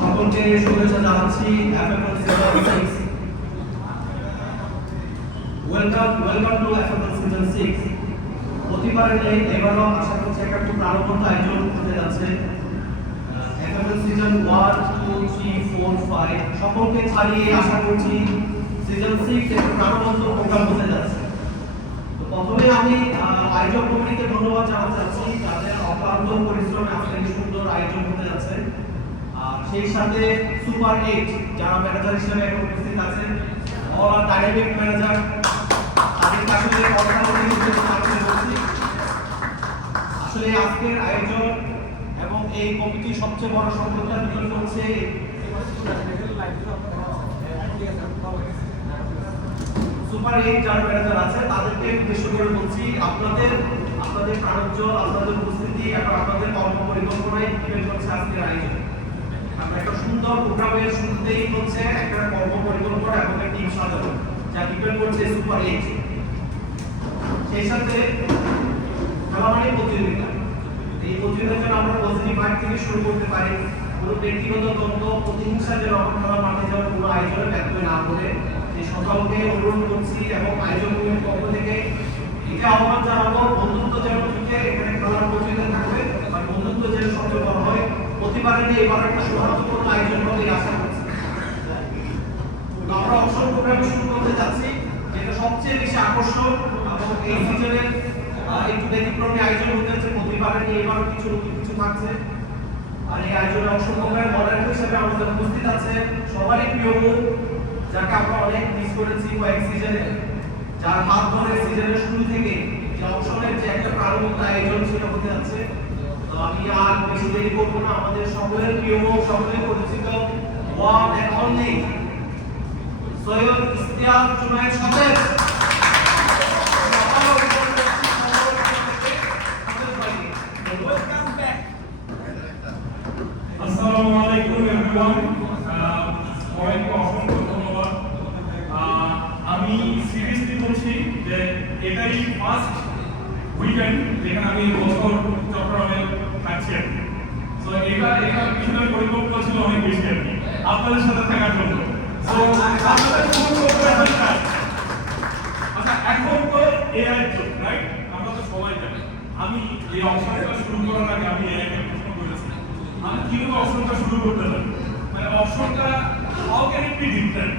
সকলকে শুভেচ্ছা জানাচ্ছি। Welcome to FFL season 6। প্রতিবারের ন্যায় এবারও আশা করছি একটা খুব প্রাণবন্ত আয়োজন হতে যাচ্ছে। FFL সিজন 1, 2, 3, 4, 5 সকলকে ছাড়িয়ে আশা করছি সিজন 6 একটা প্রাণবন্ত প্রোগ্রাম হতে যাচ্ছে। তো প্রথমে আমি আয়োজক কমিটিকে ধন্যবাদ জানাতে চাচ্ছি, তাদের অক্লান্ত পরিশ্রমে আজকে এই সুন্দর আয়োজন হতে যাচ্ছে। আর সেই সাথে সুপার 8 যারা ম্যানেজার হিসেবে এখন উপস্থিত আছেন, অল আর ডাইনামিক ম্যানেজার, তাদের কাছে কথা বলছি। আসলে আজকের আয়োজন এবং এই কমিটির সবচেয়ে বড় সফলতার দিক হচ্ছে সুপার 8 যারা ম্যানেজার আছে তাদেরকে উদ্দেশ্য করে বলছি, আপনাদের প্রাণোজ্জ্বল, আপনাদের উপস্থিতি এবং আপনাদের কর্ম পরিকল্পনায় ইভেন্ট হচ্ছে আজকের আয়োজন। আমরা একটা সুন্দর প্রোগ্রামের শুরুতেই হচ্ছে একটা কর্ম পরিকল্পনা এবং একটা টিম সাজানো, যা ডিপেন্ড করছে সুপার 8। সেই সাথে খেলামানি প্রতিযোগিতা, এই প্রতিযোগিতার জন্য আমরা পজিটিভ মাইন্ড থেকে শুরু করতে পারি। কোনো ব্যক্তিগত দ্বন্দ্ব, প্রতিহিংসা যেন আমরা খেলার মাঠে যাওয়ার কোনো আয়োজনে ব্যর্থ না করে এই সকলকে অনুরোধ করছি এবং আয়োজক কমিটির পক্ষ থেকে এটা আহ্বান জানাবো, বন্ধুত্ব যেন থেকে এখানে খেলার প্রতিযোগিতা থাকবে আর বন্ধুত্ব যেন সবচেয়ে বড় হয়। প্রতিবারের নিয়ে এবার একটা সৌহার্দ্যপূর্ণ আয়োজন হবে আশা করছি। আমরা অপশন প্রোগ্রাম শুরু করতে যাচ্ছি, যেটা সবচেয়ে বেশি আকর্ষণ এবং এই সিজনের একটু ব্যতিক্রমী আয়োজন হতে যাচ্ছে। প্রতিবারের নিয়ে এবার কিছু নতুন কিছু থাকছে। আর এই আয়োজনে অপশন প্রোগ্রাম মডারেটর হিসেবে আমাদের উপস্থিত আছে সবারই প্রিয় মুখ, যাকে আমরা অনেক মিস করেছি কয়েক সিজনে, যার হাত ধরে সিজনের শুরু থেকে যে অপশনের যে একটা প্রাণবন্ত আয়োজন সেটা হতে যাচ্ছে। তো আমি আর বেশি দেরি করবো না, আমাদের সকলের প্রিয় মুখ, সকলের পরিচিত one and only Syed Ishtiaq Junayed সাহেব। আসসালামু আলাইকুম এভরিওয়ান, সবাইকে অসংখ্য ধন্যবাদ। আমি সিরিয়াসলি বলছি যে এটাই ফার্স্ট উইকেন্ড যেখানে আমি বছর চট্টগ্রামে থাকছি আর কি। সো এটা পিছনে পরিকল্পনা ছিল অনেক বেশি আর কি, আপনাদের সাথে থাকার জন্য। সো আপনাদের খুব কোঅপারেশন চাই। আচ্ছা, এখন তো এআই যুগ, রাইট? আমরা তো সবাই জানি। আমি এই অপশনটা শুরু করার আগে আমি এআই কে প্রশ্ন করেছি, আমি কিভাবে অপশনটা শুরু করতে পারি, মানে অপশনটা how can it be different.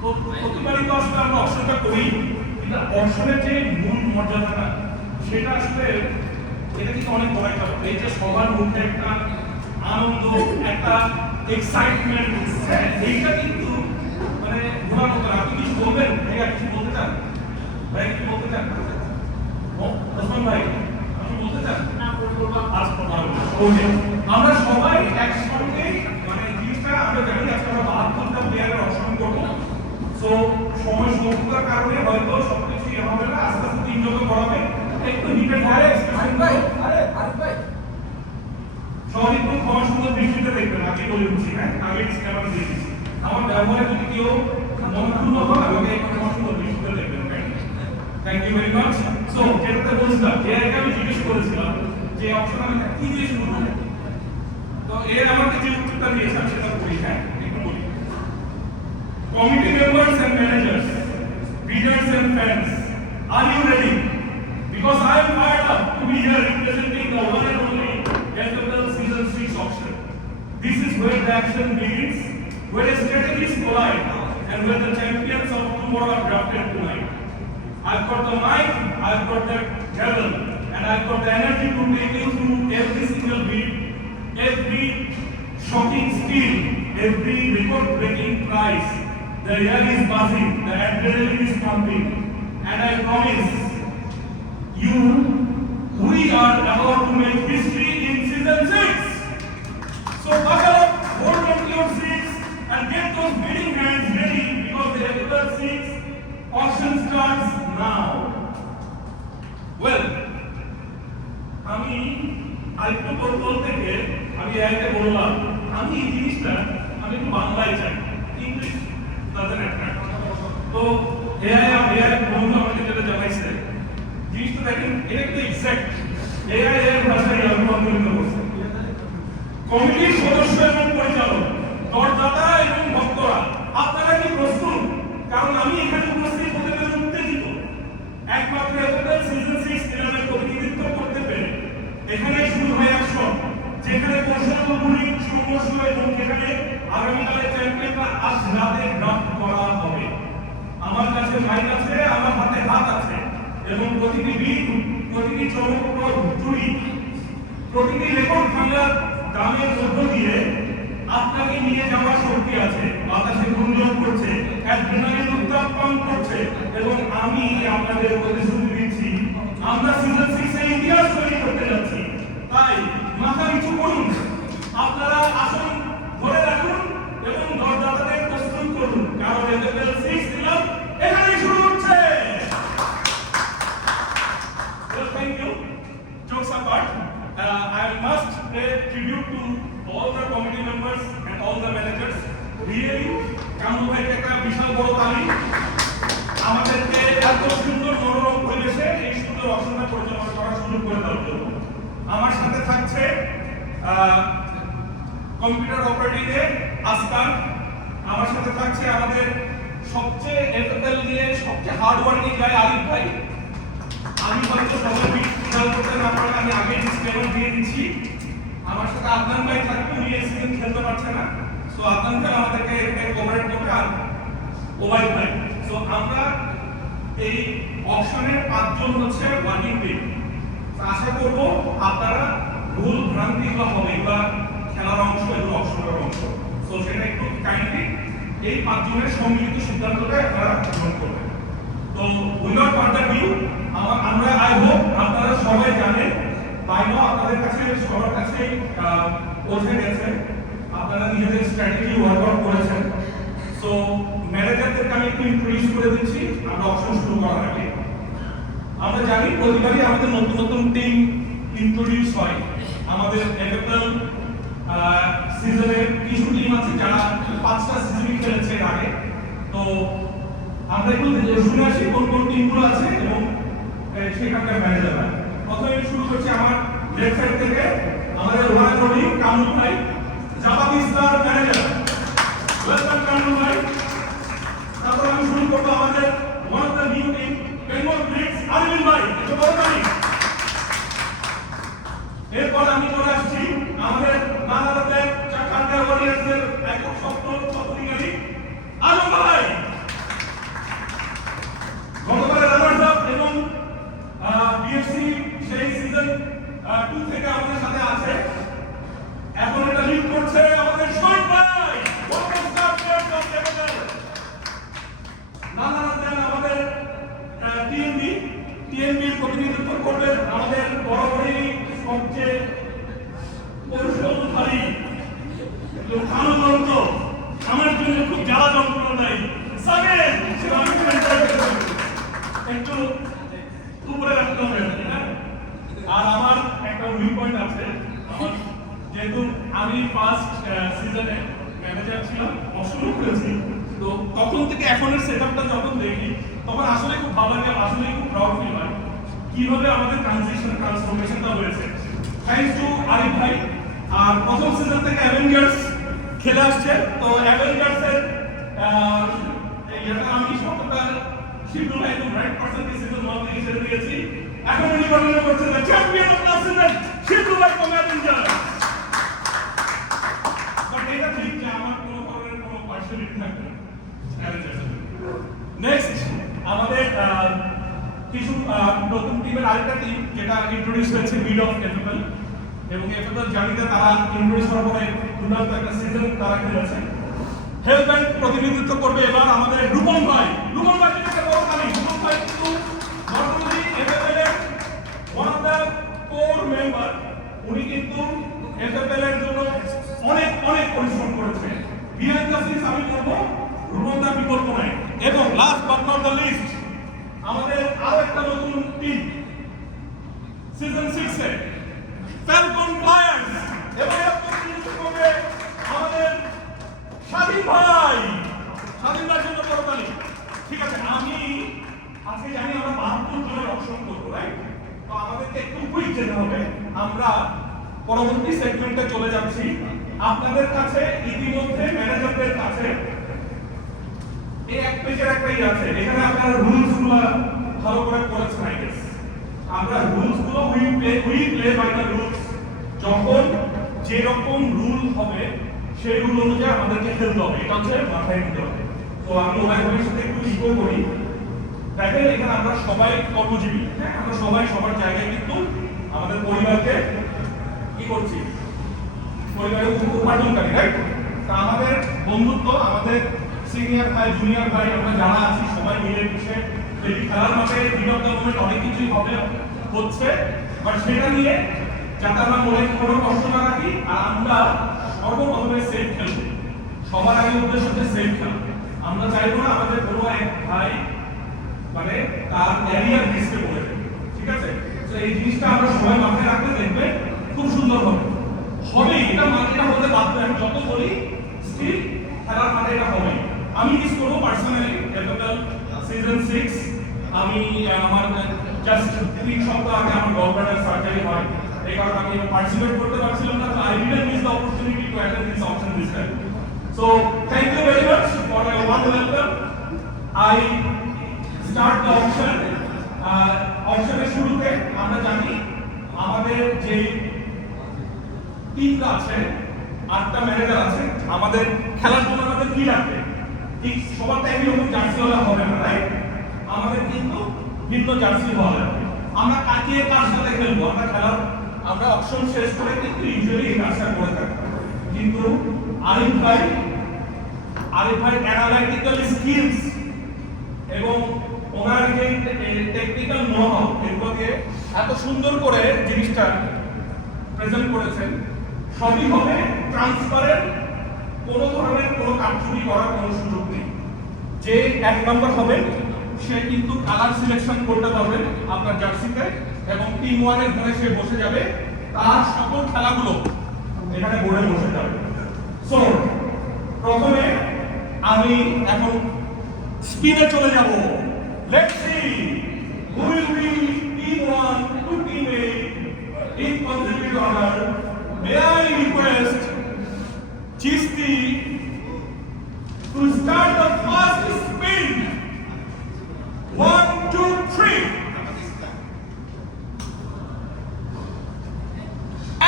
তো প্রতিবারই তো আসলে আমরা অপশনটা করি, কিন্তু অপশনের যে মূল মর্যাদাটা সেটা আসলে এটা কিন্তু অনেক বড় একটা ব্যাপার। এই যে সবার মধ্যে একটা আনন্দ, একটা এক্সাইটমেন্ট, এইটা কিন্তু মানে ঘোরানো করে। আপনি কিছু বলবেন ভাইয়া, কিছু বলতে চান? ভাই কিছু বলতে চান? ওসমান ভাই আপনি বলতে চান? আমরা সবাই একসঙ্গে মানে জিনিসটা আমরা জানি আজকে আমরা 72টা প্লেয়ারের অপশন করবো। সো সময় স্বল্পতার কারণে হয়তো সবকিছু হবে না, আস্তে আস্তে 3 জনকে করাবে, একটু ডিপেন্ড করে এক্সপ্রেশন ভাই। আরে ভাই সবাই একটু ক্ষমা সুন্দর দৃষ্টিতে দেখবেন, আগে বলে দিচ্ছি। হ্যাঁ, আগে ডিসক্লেমার দিয়ে দিচ্ছি, আমার ব্যবহারে যদি কেউ মনক্ষুণ্ণ হয় আমাকে একটু ক্ষমা সুন্দর দৃষ্টিতে দেখবেন। Thank you very much. So যেটাতে বলছিলাম, এআইকে আমি জিজ্ঞেস করেছিলাম যে অপশন আমি কি দিয়ে শুরু করব, তো এর আমাকে যে উত্তরটা দিয়েছে আমি সেটা বলি। হ্যাঁ, একটু বলি। Committee members and managers, readers and fans, are you ready? Because I am fired up to be here representing the one and only where the action begins, where strategies collide, and where the champions of tomorrow are drafted tonight. I've got the mic, I've got the gavel, and I've got the energy to take you through every single beat, every shocking skill, every record-breaking prize. The air is buzzing, the adrenaline is pumping, and I promise you, we are about to make history in season 6. So buckle up, hold on to your seats, and get those beating hands ready because the episode 6 auction starts now. Well, আমি আরেকটু কৌতূহল থেকে আমি একে বললাম আমি এই জিনিসটা আমি একটু বাংলায় চাই, ইংলিশ doesn't attract. তো এআই বন্ধু আমাকে যেটা জানাইছে জিনিসটা দেখেন এটা কিন্তু এক্সাক্ট এআই এর ভাষায় রূপান্তরিত করছে। কমিটির সদস্য এবং পরিচালক, দরদাতা এবং ভক্তরা, আপনারা কি প্রস্তুত? কারণ আমি এখানে উপস্থিত হতে পেরে উত্তেজিত। একমাত্র এপিসোড সিজন 6 সিনেমার প্রতিনিধিত্ব করতে পেরে এখানে শুরু হয় অ্যাকশন, যেখানে কৌশলগুলি সুমর্ষ এবং যেখানে আগামীকালের চ্যাম্পিয়নরা আজ রাতে ড্রাফট করা হবে। আমার কাছে মাইক আছে, আমার হাতে হাত আছে এবং প্রতিটি বিট, প্রতিটি চমকপ্রদ জুড়ি, প্রতিটি রেকর্ড ভাঙার দামের মধ্য দিয়ে আপনাকে নিয়ে যাওয়ার শক্তি আছে। বাতাসে গুঞ্জন করছে, অ্যাড্রেনালিন উত্তাপন করছে এবং আমি আপনাদের প্রতিশ্রুতি দিচ্ছি আমরা সিজন 6 এর ইতিহাস তৈরি করতে যাচ্ছি। তাই মাথা নিচু করুন, আপনারা আসন ধরে রাখুন এবং দরদাতাদের প্রস্তুত করুন, কারণ এপিসোড 6 দিলাম এখানেই শুরু হচ্ছে। Well, thank you. Jokes apart, I must pay tribute to all the committee members and all the managers. Really, Kamru ভাইকে একটা বিশাল বড় তালি আমাদেরকে এত সুন্দর মনোরম পরিবেশে এই সুন্দর অসংখ্য পরিচালনা করার সুযোগ করে দেওয়ার জন্য। আমার সাথে থাকছে কম্পিউটার অপারেটিং এ আসকার, আমার সাথে থাকছে আমাদের সবচেয়ে এফএল দিয়ে সবচেয়ে হার্ড ওয়ার্কিং গাই আলিফ ভাই। আমি হয়তো সবাই খেয়াল করতে না পারলে আমি আগে ডিসক্লেমার দিয়ে দিচ্ছি। আমার সাথে আদনান ভাই থাকবে, উনি এই সিজন খেলতে পারছে না, সো আদনান ভাই আমাদেরকে এখানে কোঅপারেট করবে, আর ওবাইদ ভাই। সো আমরা এই অপশনের 5 জন হচ্ছে ওয়ার্কিং টিম। আশা করব আপনারা ভুল ভ্রান্তি বা হবে বা খেলার অংশ এগুলো অংশগ্রহণ অংশ, সো সেটা একটু কাইন্ডলি এই 5 জনের সম্মিলিত সিদ্ধান্তটা আপনারা গ্রহণ করবেন। তো উইদাউট ফার্দার ডিউ আমরা আই হোপ আপনারা সবাই জানেন, বাই নাও আপনাদের কাছে সবার কাছে পৌঁছে গেছে, আপনারা নিজেদের স্ট্র্যাটেজি ওয়ার্কআউট করেছেন। সো ম্যানেজারদেরকে আমি একটু ইন্ট্রোডিউস করে দিচ্ছি আমরা অপশন শুরু করার আগে। আমরা জানি প্রতিবারই আমাদের নতুন নতুন টিম ইন্ট্রোডিউস হয়। আমাদের এপিসোড সিজনের কিছু টিম আছে যারা 5টা সিজনই খেলেছে এর আগে। তো আমরা একটু শুনে আসি কোন কোন টিমগুলো আছে এবং সেখানকার ম্যানেজাররা। প্রথমে শুরু করছি আমার লেফট সাইড থেকে, আমাদের ওয়ান রোডিং কামরু ভাই, জাপানি স্টার ম্যানেজার। ওয়েলকাম কামরু ভাই। তারপর আমি শুরু করবো আমাদের one of the new team Bengal Blitz Arbin ভাই, একটু বড় ভাই। এরপর আমি চলে আসছি আমাদের বাংলাদেশের চাকান্ডা ওয়ারিয়ার্সের একক শক্ত অধিকারী আলম ভাই। গতবারের রানার্স আপ এবং বিএফসি সেই সিজন 2 থেকে আমাদের সাথে আছে, এখন এটা লিড করছে আমাদের শহীদ ভাই। World cup player of capital নানা দেন আমাদের টিএনবির প্রতিনিধিত্ব করবেন আমাদের বরাবরই সবচেয়ে কৌশলধারী আনন্দ, আমার জন্য খুব জ্বালা যন্ত্রণা দেয় সাগের, একটু উপরে রাখতে হবে। আর আমার একটা উইক পয়েন্ট আছে, আমার যেহেতু আমি ফার্স্ট সিজনে ম্যানেজার ছিলাম, অশুরু করেছি, তো তখন থেকে এখনের সেটআপটা যখন দেখি তখন আসলে খুব ভালো লাগে, আসলে খুব প্রাউড ফিল হয় কিভাবে আমাদের ট্রান্সফরমেশনটা হয়েছে। থ্যাঙ্কস টু আরিফ ভাই। আর প্রথম সিজন থেকে অ্যাভেঞ্জার্স খেলে আসছে, তো অ্যাভেঞ্জার্সের এটা আমি সবটা শিবু ভাই একদম রাইট পারসনকে সিজন 1 থেকে ছেড়ে দিয়েছি। এখন উনি বর্ণনা করছেন the champion of the season Shibu ভাই ফ্রম অ্যাভেঞ্জার্স। বাট এটা নেক্সট আমাদের কিছু নতুন টিমের আরেকটা টিম যেটা ইন্ট্রোডিউস হয়েছে মিড অফ এফএফএল এবং এফএফএল জার্নিতে তারা ইন্ট্রোডিউস হওয়ার পরে দুর্দান্ত একটা সিজন তারা খেলেছে। হেল্প এন্ড প্রতিনিধিত্ব করবে এবার আমাদের রূপম ভাই। রূপম ভাই একটা বড় কামি। রূপম ভাই কিন্তু বর্তমানে এফএফএল এর one of the core member. উনি কিন্তু এফএফএল এর জন্য অনেক অনেক পরিশ্রম করেছেন। বিহাইন্ড দ্য সিনস আমি বলবো রূপম দার বিকল্প নাই। এবং last but not the least আমাদের আরো একটা নতুন টিম সিজন 6 এ ফ্যালকন প্লেয়ার্স এবং এর প্রতিনিধিত্ব করবে আমাদের স্বাধীন ভাই। স্বাধীন ভাইয়ের জন্য করতালি। ঠিক আছে, আমি আজকে জানি আমরা 72 জনের অংশগ্রহণ করবো, রাইট? তো আমাদেরকে একটু কুইক যেতে হবে। আমরা পরবর্তী সেগমেন্টে চলে যাচ্ছি। আপনাদের কাছে ইতিমধ্যে ম্যানেজারদের কাছে এই এক পেজের একটা আছে, এখানে আপনারা রুলস গুলো ভালো করে পড়েছেন আই গেস। আমরা রুলস গুলো we play by the rules. যখন যে রকম রুল হবে সেই রুল অনুযায়ী আমাদেরকে খেলতে হবে, এটা হচ্ছে মাথায় নিতে হবে। তো আমি ওনার সাথে একটু ইকো করি। দেখেন এখানে আমরা সবাই কর্মজীবী, হ্যাঁ আমরা সবাই সবার জায়গায় কিন্তু আমাদের পরিবারকে কি করছি, পরিবারের উপার্জনকারী, রাইট? তা আমাদের বন্ধুত্ব, আমাদের সিনিয়র ভাই জুনিয়র ভাই আমরা যারা আছি সবাই মিলে মিশে এই খেলার মাঠে বিগত মোমেন্ট অনেক কিছুই হবে হচ্ছে, বাট সেটা নিয়ে যাতে আমরা মনে কোনো কষ্ট না রাখি আর আমরা সর্বপ্রথমে সেফ খেলবো। সবার আগে উদ্দেশ্য হচ্ছে সেফ খেলা। আমরা চাইবো না আমাদের কোনো এক ভাই মানে তার এরিয়ার রিস্কে পড়ে যাবে, ঠিক আছে? তো এই জিনিসটা আমরা সবাই মাথায় রাখলে দেখবে খুব সুন্দর হবে। এটা মাঠেটা হতে বাধ্য, আমি যত বলি স্টিল খেলার মাঠে এটা হবে। আমি মিস করবো পার্সোনালি এফএফএল সিজন 6। আমি আমার জাস্ট 3 সপ্তাহ আগে আমার গলব্লাডার সার্জারি হয়, এই কারণে আমি পার্টিসিপেট করতে পারছিলাম না। I didn't miss the opportunity to attend this auction this time. So thank you very much for your warm welcome. I start the auction. অপশনের শুরুতে আমরা জানি আমাদের যে টিমটা আছে, 8টা ম্যানেজার আছে, আমাদের খেলার জন্য আমাদের কি লাগবে? ঠিক সবার টাইমে এরকম জার্সি হলে হবে না, রাইট? আমাদের কিন্তু ভিন্ন জার্সি হওয়া লাগবে। আমরা কাকে কার সাথে খেলবো, আমরা অপশন শেষ করে কিন্তু ইউজুয়ালি এই কাজটা করে থাকি। কিন্তু আরিফ ভাই অ্যানালাইটিক্যাল স্কিলস এবং ওনার যে টেকনিক্যাল নো-হাউ এগুলোকে এত সুন্দর করে জিনিসটা প্রেজেন্ট করেছেন, সবই হবে ট্রান্সপারেন্ট, কোনো ধরনের কোনো কারচুপি করার কোনো সুযোগ নেই। যে 1 নম্বর হবে সে কিন্তু কালার সিলেকশন করতে পারবেন আপনার জার্সিতে এবং টিম 1 এর ঘরে সে বসে যাবে, তার সকল খেলাগুলো এখানে বোর্ডে বসে যাবে। সো প্রথমে আমি এখন স্পিনে চলে যাব। Let's see who will be team 1 to team 8 in consecutive order. May I request Chisti to start the first spin. 1, 2, 3.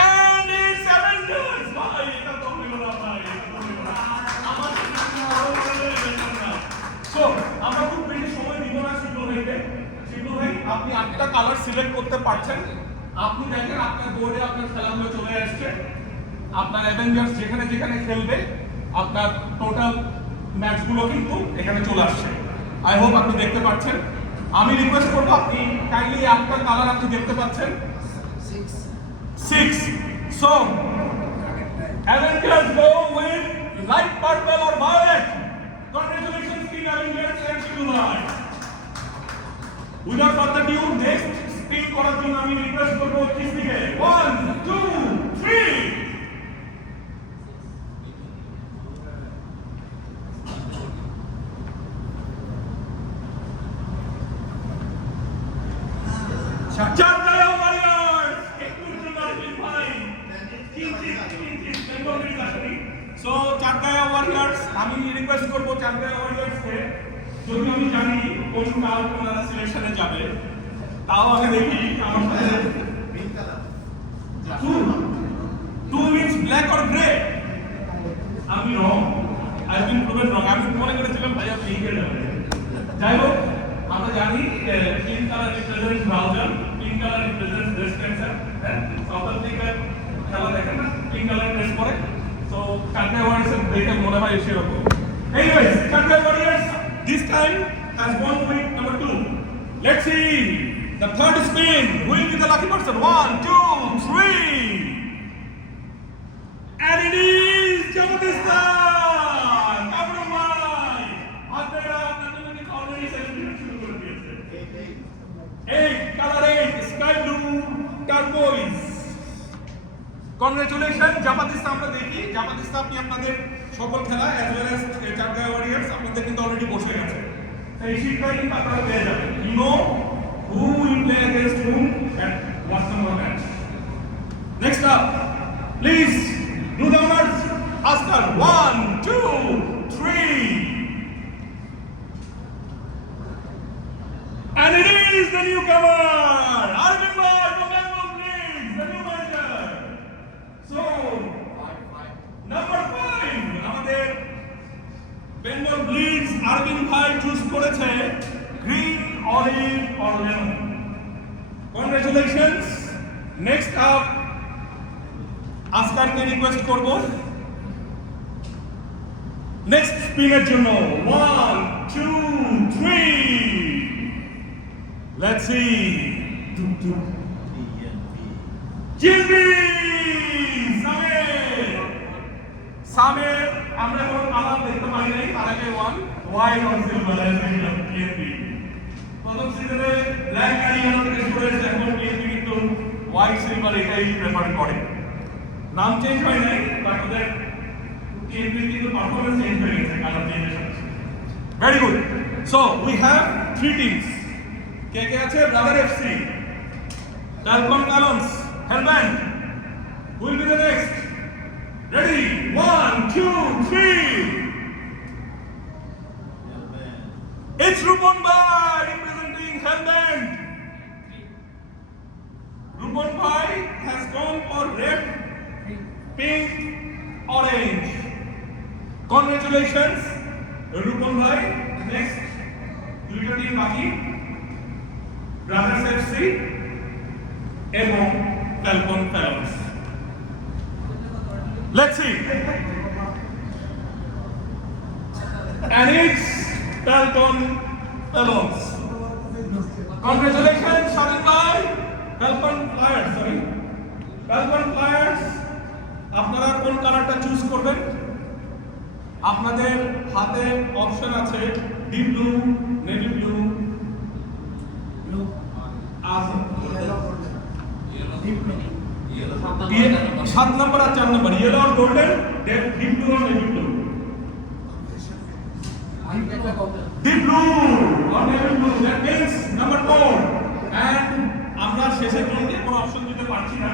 And it's Avengers. Bhai, এটা তো হলো না ভাই, এটা তো হলো না। So, আমরা খুব বেশি সময় নিব না শিবলু ভাইকে। শিবলু ভাই, আপনি 8টা কালার সিলেক্ট করতে পারছেন। আপনি দেখেন আপনার বোর্ডে আপনার খেলাগুলো চলে আসছে। আপনার অ্যাভেঞ্জার্স যেখানে যেখানে খেলবে আপনার টোটাল ম্যাচগুলো কিন্তু এখানে চলে আসছে। আই হোপ আপনি দেখতে পাচ্ছেন। আমি রিকোয়েস্ট করব আপনি কাইন্ডলি আপনার কালার আপনি দেখতে পাচ্ছেন 6। So Avengers go with light purple or violet. Congratulations team Avengers and Shiblu ভাই। Without further due next spin করার জন্য আমি রিকোয়েস্ট করব চিস্তিকে। 1, 2, 3। চারটায় ওয়ারিয়র্স একটু মার্কিন ভাই কিঞ্চিত বেঙ্গলের কাছে। সো চারটায় ওয়ারিয়র্স আমি রিকোয়েস্ট করব চারটায় ওয়ারিয়র্সকে, যদি আমি জানি কোন কাল কোনারা সিলেকশনে যাবে তাও আমি দেখি আমার সাথে 2 means black or gray. আমি রং, আই বিন প্রুভেন রং। আমি মনে করেছিলাম ভাই আপনি এগিয়ে যাবেন। যাই কালার রিপ্রেজেন্টস ব্রেস্ট ক্যান্সার হ্যাঁ সাউথ আফ্রিকার খেলা দেখেন না পিঙ্ক কালার ড্রেস পরে সো কান্ট্রি ওয়ারিয়ার্স দেখে মনে হয় সেরকম anyways country warriors this time has won with number 2 let's see the third spin who will be the lucky person 1 2 3 and it is Jamadistan Abdul Bhai আপনারা আপনাদের already celebration শুরু করে দিয়েছে 8 color 8 sky blue turquoise congratulation জামাতিস্তা আমরা দেখি জামাতিস্তা আপনি আপনাদের সকল খেলা অ্যাজ ওয়েল অ্যাজ চারগাঁও ওয়ারিয়ার্স আপনাদের কিন্তু অলরেডি বসে গেছে এই শীটটাই কিন্তু আপনারা পেয়ে যাবেন you know who will play against whom and what's the match next up please do the honors Oscar 1 2 3 and it is the newcomer Arvind Bhai from Bengal please the new manager so number 5 আমাদের বেঙ্গল ব্লিডস আরবিন ভাই choose করেছে green olive or lemon congratulations next up আসকারকে request করব next স্পিনের জন্য 1 2 3 let's see GB সামের আমরা এখন আলাপ দেখতে পাই নাই তার আগে 1 white or silver as in PNP প্রথম সিজনে ব্ল্যাক আর ইয়েলো থেকে শুরু হয়েছে এখন পিএনপি কিন্তু হোয়াইট সিলভার এটাই প্রেফার করে নাম চেঞ্জ হয় নাই বাট ওদের পিএনপি কিন্তু পারফরম্যান্স চেঞ্জ হয়ে গেছে কালার চেঞ্জের সাথে very good so we have 3 teams কে কে আছে ব্রাদার এফসি ডালকন কালন্স হেলব্যান্ড who will be the next ready 1 2 3 it's Rupon Bhai representing Hellband Rupon Bhai has gone for red pink orange congratulations Rupon Bhai next দুইটা টিম বাকি brothers FC এবং ফ্যালকন ফ্যালন্স let's see and it's Falcon Fellows congratulations Sharin Bhai Falcon Flyers Falcon Flyers আপনারা কোন কালারটা চুজ করবেন আপনাদের হাতে অপশন আছে ডিপ ব্লু নেভি ব্লু আছে ডিপ ব্লু 7 নম্বর আর 4 নম্বর ইয়েলো আর গোল্ডেন ডিপ ব্লু আর নেভি ব্লু ডিপ ব্লু আর navy blue that means number 4 and আমরা শেষে কিন্তু কোনো অপশন দিতে পারছি না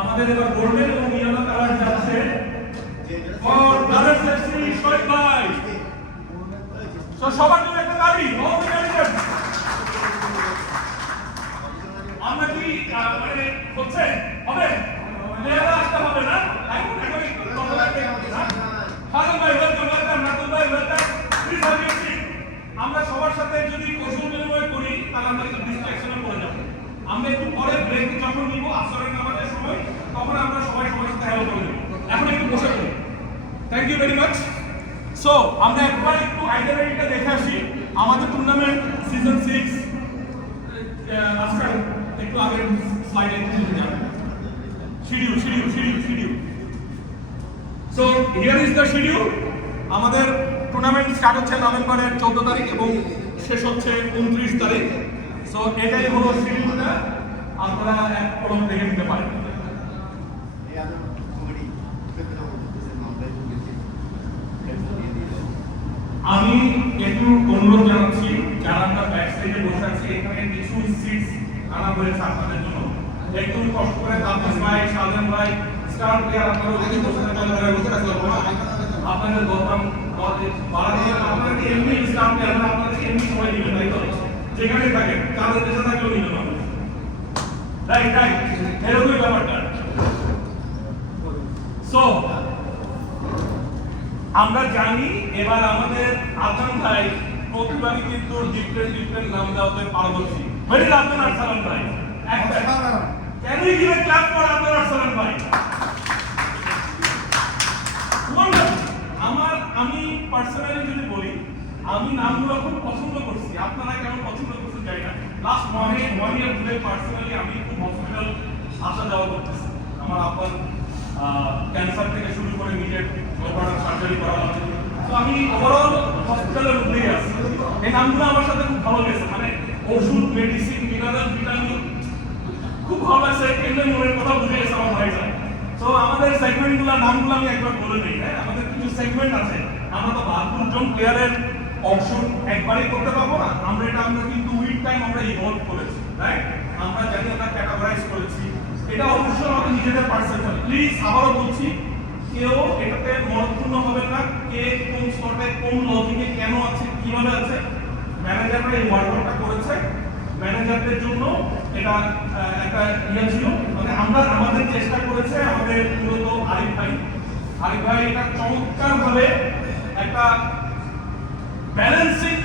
আমাদের এবার গোল্ডেন এবং ইয়েলো কালার যাচ্ছে ফর ব্রাদার্স এফসি শহীদ ভাই সো সবার জন্য একটা তালি অল দ্য ক্যান্ডিডেটস আমরা কি মানে হচ্ছে হবে প্লেয়ার আসতে হবে না এখন একটু কথা লাগবে না হাসান ভাই ওয়েলকাম রাতুল ভাই welcome please have you seat আমরা সবার সাথে যদি কৌশল বিনিময় করি তাহলে আমরা একটু ডিস্ট্রাকশনে পড়ে যাব আমরা একটু পরে ব্রেক যখন নিব আসরের নামাজের সময় তখন আমরা সবাই সবার সাথে হেল্প করে দেব এখন একটু বসে পড়ি thank you very much so আমরা একবার একটু আইডেন্টিটিটা দেখে আসি আমাদের টুর্নামেন্ট সিজন 6 আজকাল একটু আগে স্লাইডে চলে যান schedule so here is the schedule আমাদের টুর্নামেন্ট স্টার্ট হচ্ছে নভেম্বরের 14 তারিখ এবং শেষ হচ্ছে 29 তারিখ সো এটাই হলো শিডিউলটা আপনারা এক কলম দেখে নিতে পারেন আমি একটু অনুরোধ জানাচ্ছি যারা আমরা ব্যাক সাইডে বসে আছি এখানে কিছু সিটস আনা হয়েছে আপনাদের জন্য একটু কষ্ট করে তাপস ভাই সাধন ভাই স্টার প্লেয়ার আপনারা ওখানে বসে থাকবেন আপনাদের গৌতম আপনাদের এমনি স্টার প্লেয়ার আপনাদের এমনি সময় দিবেন তাই তো যেখানে থাকেন তাদের দেশে থাকলেও নিতে পারবেন রাইট এরকমই ব্যাপারটা সো আমরা জানি এবার আমাদের আজান ভাই প্রতিবারই কিন্তু ডিফারেন্ট নাম দেওয়াতে পারদর্শী Where is Abdul Arsalan bhai? Can we give a clap for Abdul Arsalan bhai? আমি পার্সোনালি যদি বলি, আমি নামগুলো খুব পছন্দ করছি, আপনারা কেমন পছন্দ করছেন জানি না। লাস্ট ওয়ান ইয়ার ধরে পার্সোনালি আমি খুব হসপিটাল আসা যাওয়া করতেছি। আমার আব্বার ক্যান্সার থেকে শুরু করে নিজের সার্জারি করা হচ্ছে, তো আমি ওভারঅল হসপিটালের মধ্যেই আছি। এই নামগুলো আমার সাথে খুব ভালো লেগেছে, মানে ওষুধ, মেডিসিন, মিনারেল, ভিটামিন খুব ভালো লাগছে। কেন্দ্রের মনের কথা বুঝে গেছে আমার ভাই যায়। তো আমাদের সেগমেন্টগুলোর নামগুলো আমি একবার বলে দিই। হ্যাঁ, আমাদের কিছু সেগমেন্ট আছে, আমরা তো 72 জন প্লেয়ারের অপশন একবারই করতে পারবো না। আমরা কিন্তু উইথ টাইম আমরা ইভলভ করেছি, রাইট? আমরা জানি আমরা ক্যাটাগরাইজ করেছি, এটা অবশ্যই আমাদের নিজেদের পারসেপশন। প্লিজ আবারও বলছি, কেউ এটাতে মনক্ষুণ্ণ হবে না, কে কোন স্পটে কোন লজিকে কেন আছে, কিভাবে আছে। ম্যানেজাররা এই ওয়ার্কআউটটা করেছে, ম্যানেজারদের জন্য এটা একটা ইয়ে ছিল, মানে আমরা আমাদের চেষ্টা করেছে আমাদের মূলত আরিফ ভাই এটা চমৎকারভাবে একটা ব্যালেন্সিং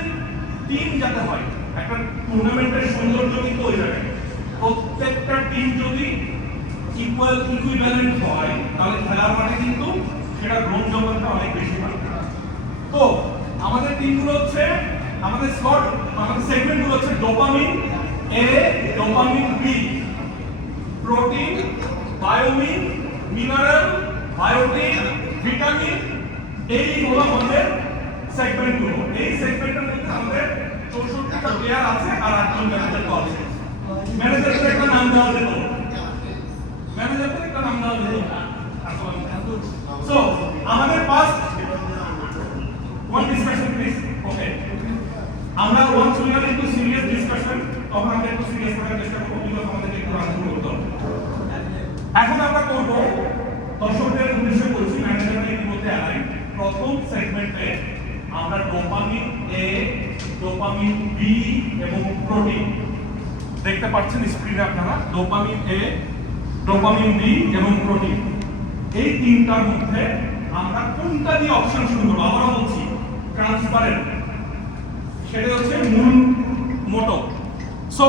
টিম যাতে হয়। একটা টুর্নামেন্টের সৌন্দর্য কিন্তু ওই জায়গায় প্রত্যেকটা টিম যদি ইকুইভ্যালেন্ট হয়, তাহলে খেলার মাঠে কিন্তু সেটা গ্রহণযোগ্যতা অনেক বেশি হয়। তো আমাদের টিমগুলো হচ্ছে, আমাদের স্লট, আমাদের সেগমেন্টগুলো হচ্ছে dopamine A, dopamine B, protein, বায়োমিন, মিনারেল, বায়োটিন, ভিটামিন, এই হলো আমাদের সেগমেন্টগুলো। এই সেগমেন্টের মধ্যে আমাদের 64টা প্লেয়ার আছে আর 8জন ম্যানেজার আছে। ম্যানেজারদের একটা নাম দেওয়া যেত, ম্যানেজারদের একটা নাম দেওয়া যেত। সো আমাদের ফার্স্ট ওয়ান ডিসকাশন প্লিজ। ওকে, আমরা ওয়ান চলে একটু সিরিয়াস ডিসকাশন, তখন আমরা একটু সিরিয়াস করার চেষ্টা করব, বিকজ আমাদেরকে একটু আনন্দ করতে হবে। এখন আমরা করব, দর্শকদের উদ্দেশ্যে বলছি, ম্যানেজাররা ইতিমধ্যে অ্যালাইন। প্রথম সেগমেন্টে আমরা ডোপামিন এ, ডোপামিন বি এবং প্রোটিন দেখতে পাচ্ছেন স্ক্রিনে আপনারা। ডোপামিন এ, ডোপামিন বি এবং প্রোটিন, এই তিনটার মধ্যে আমরা কোনটা দিয়ে অপশন শুরু করব? আবারও বলছি, ট্রান্সপারেন্ট, সেটা হচ্ছে মূল মোটো। সো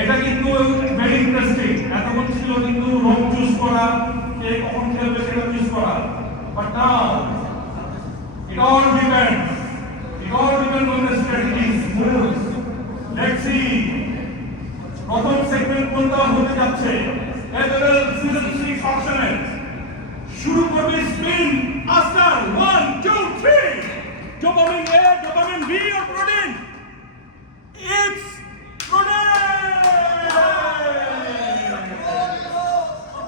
এটা কিন্তু ভেরি ইন্টারেস্টিং। এতক্ষণ ছিল কিন্তু রং চুজ করা, কে কখন খেলবে সেটা চুজ করা, but now it all depends on the strategies, moves. Let's see, প্রথম সেগমেন্ট কোনটা হতে যাচ্ছে? এফএল সিজন 6 অপশনে শুরু করবে spin after 1 2 3। Dopamine A, dopamine B or protein? It's protein.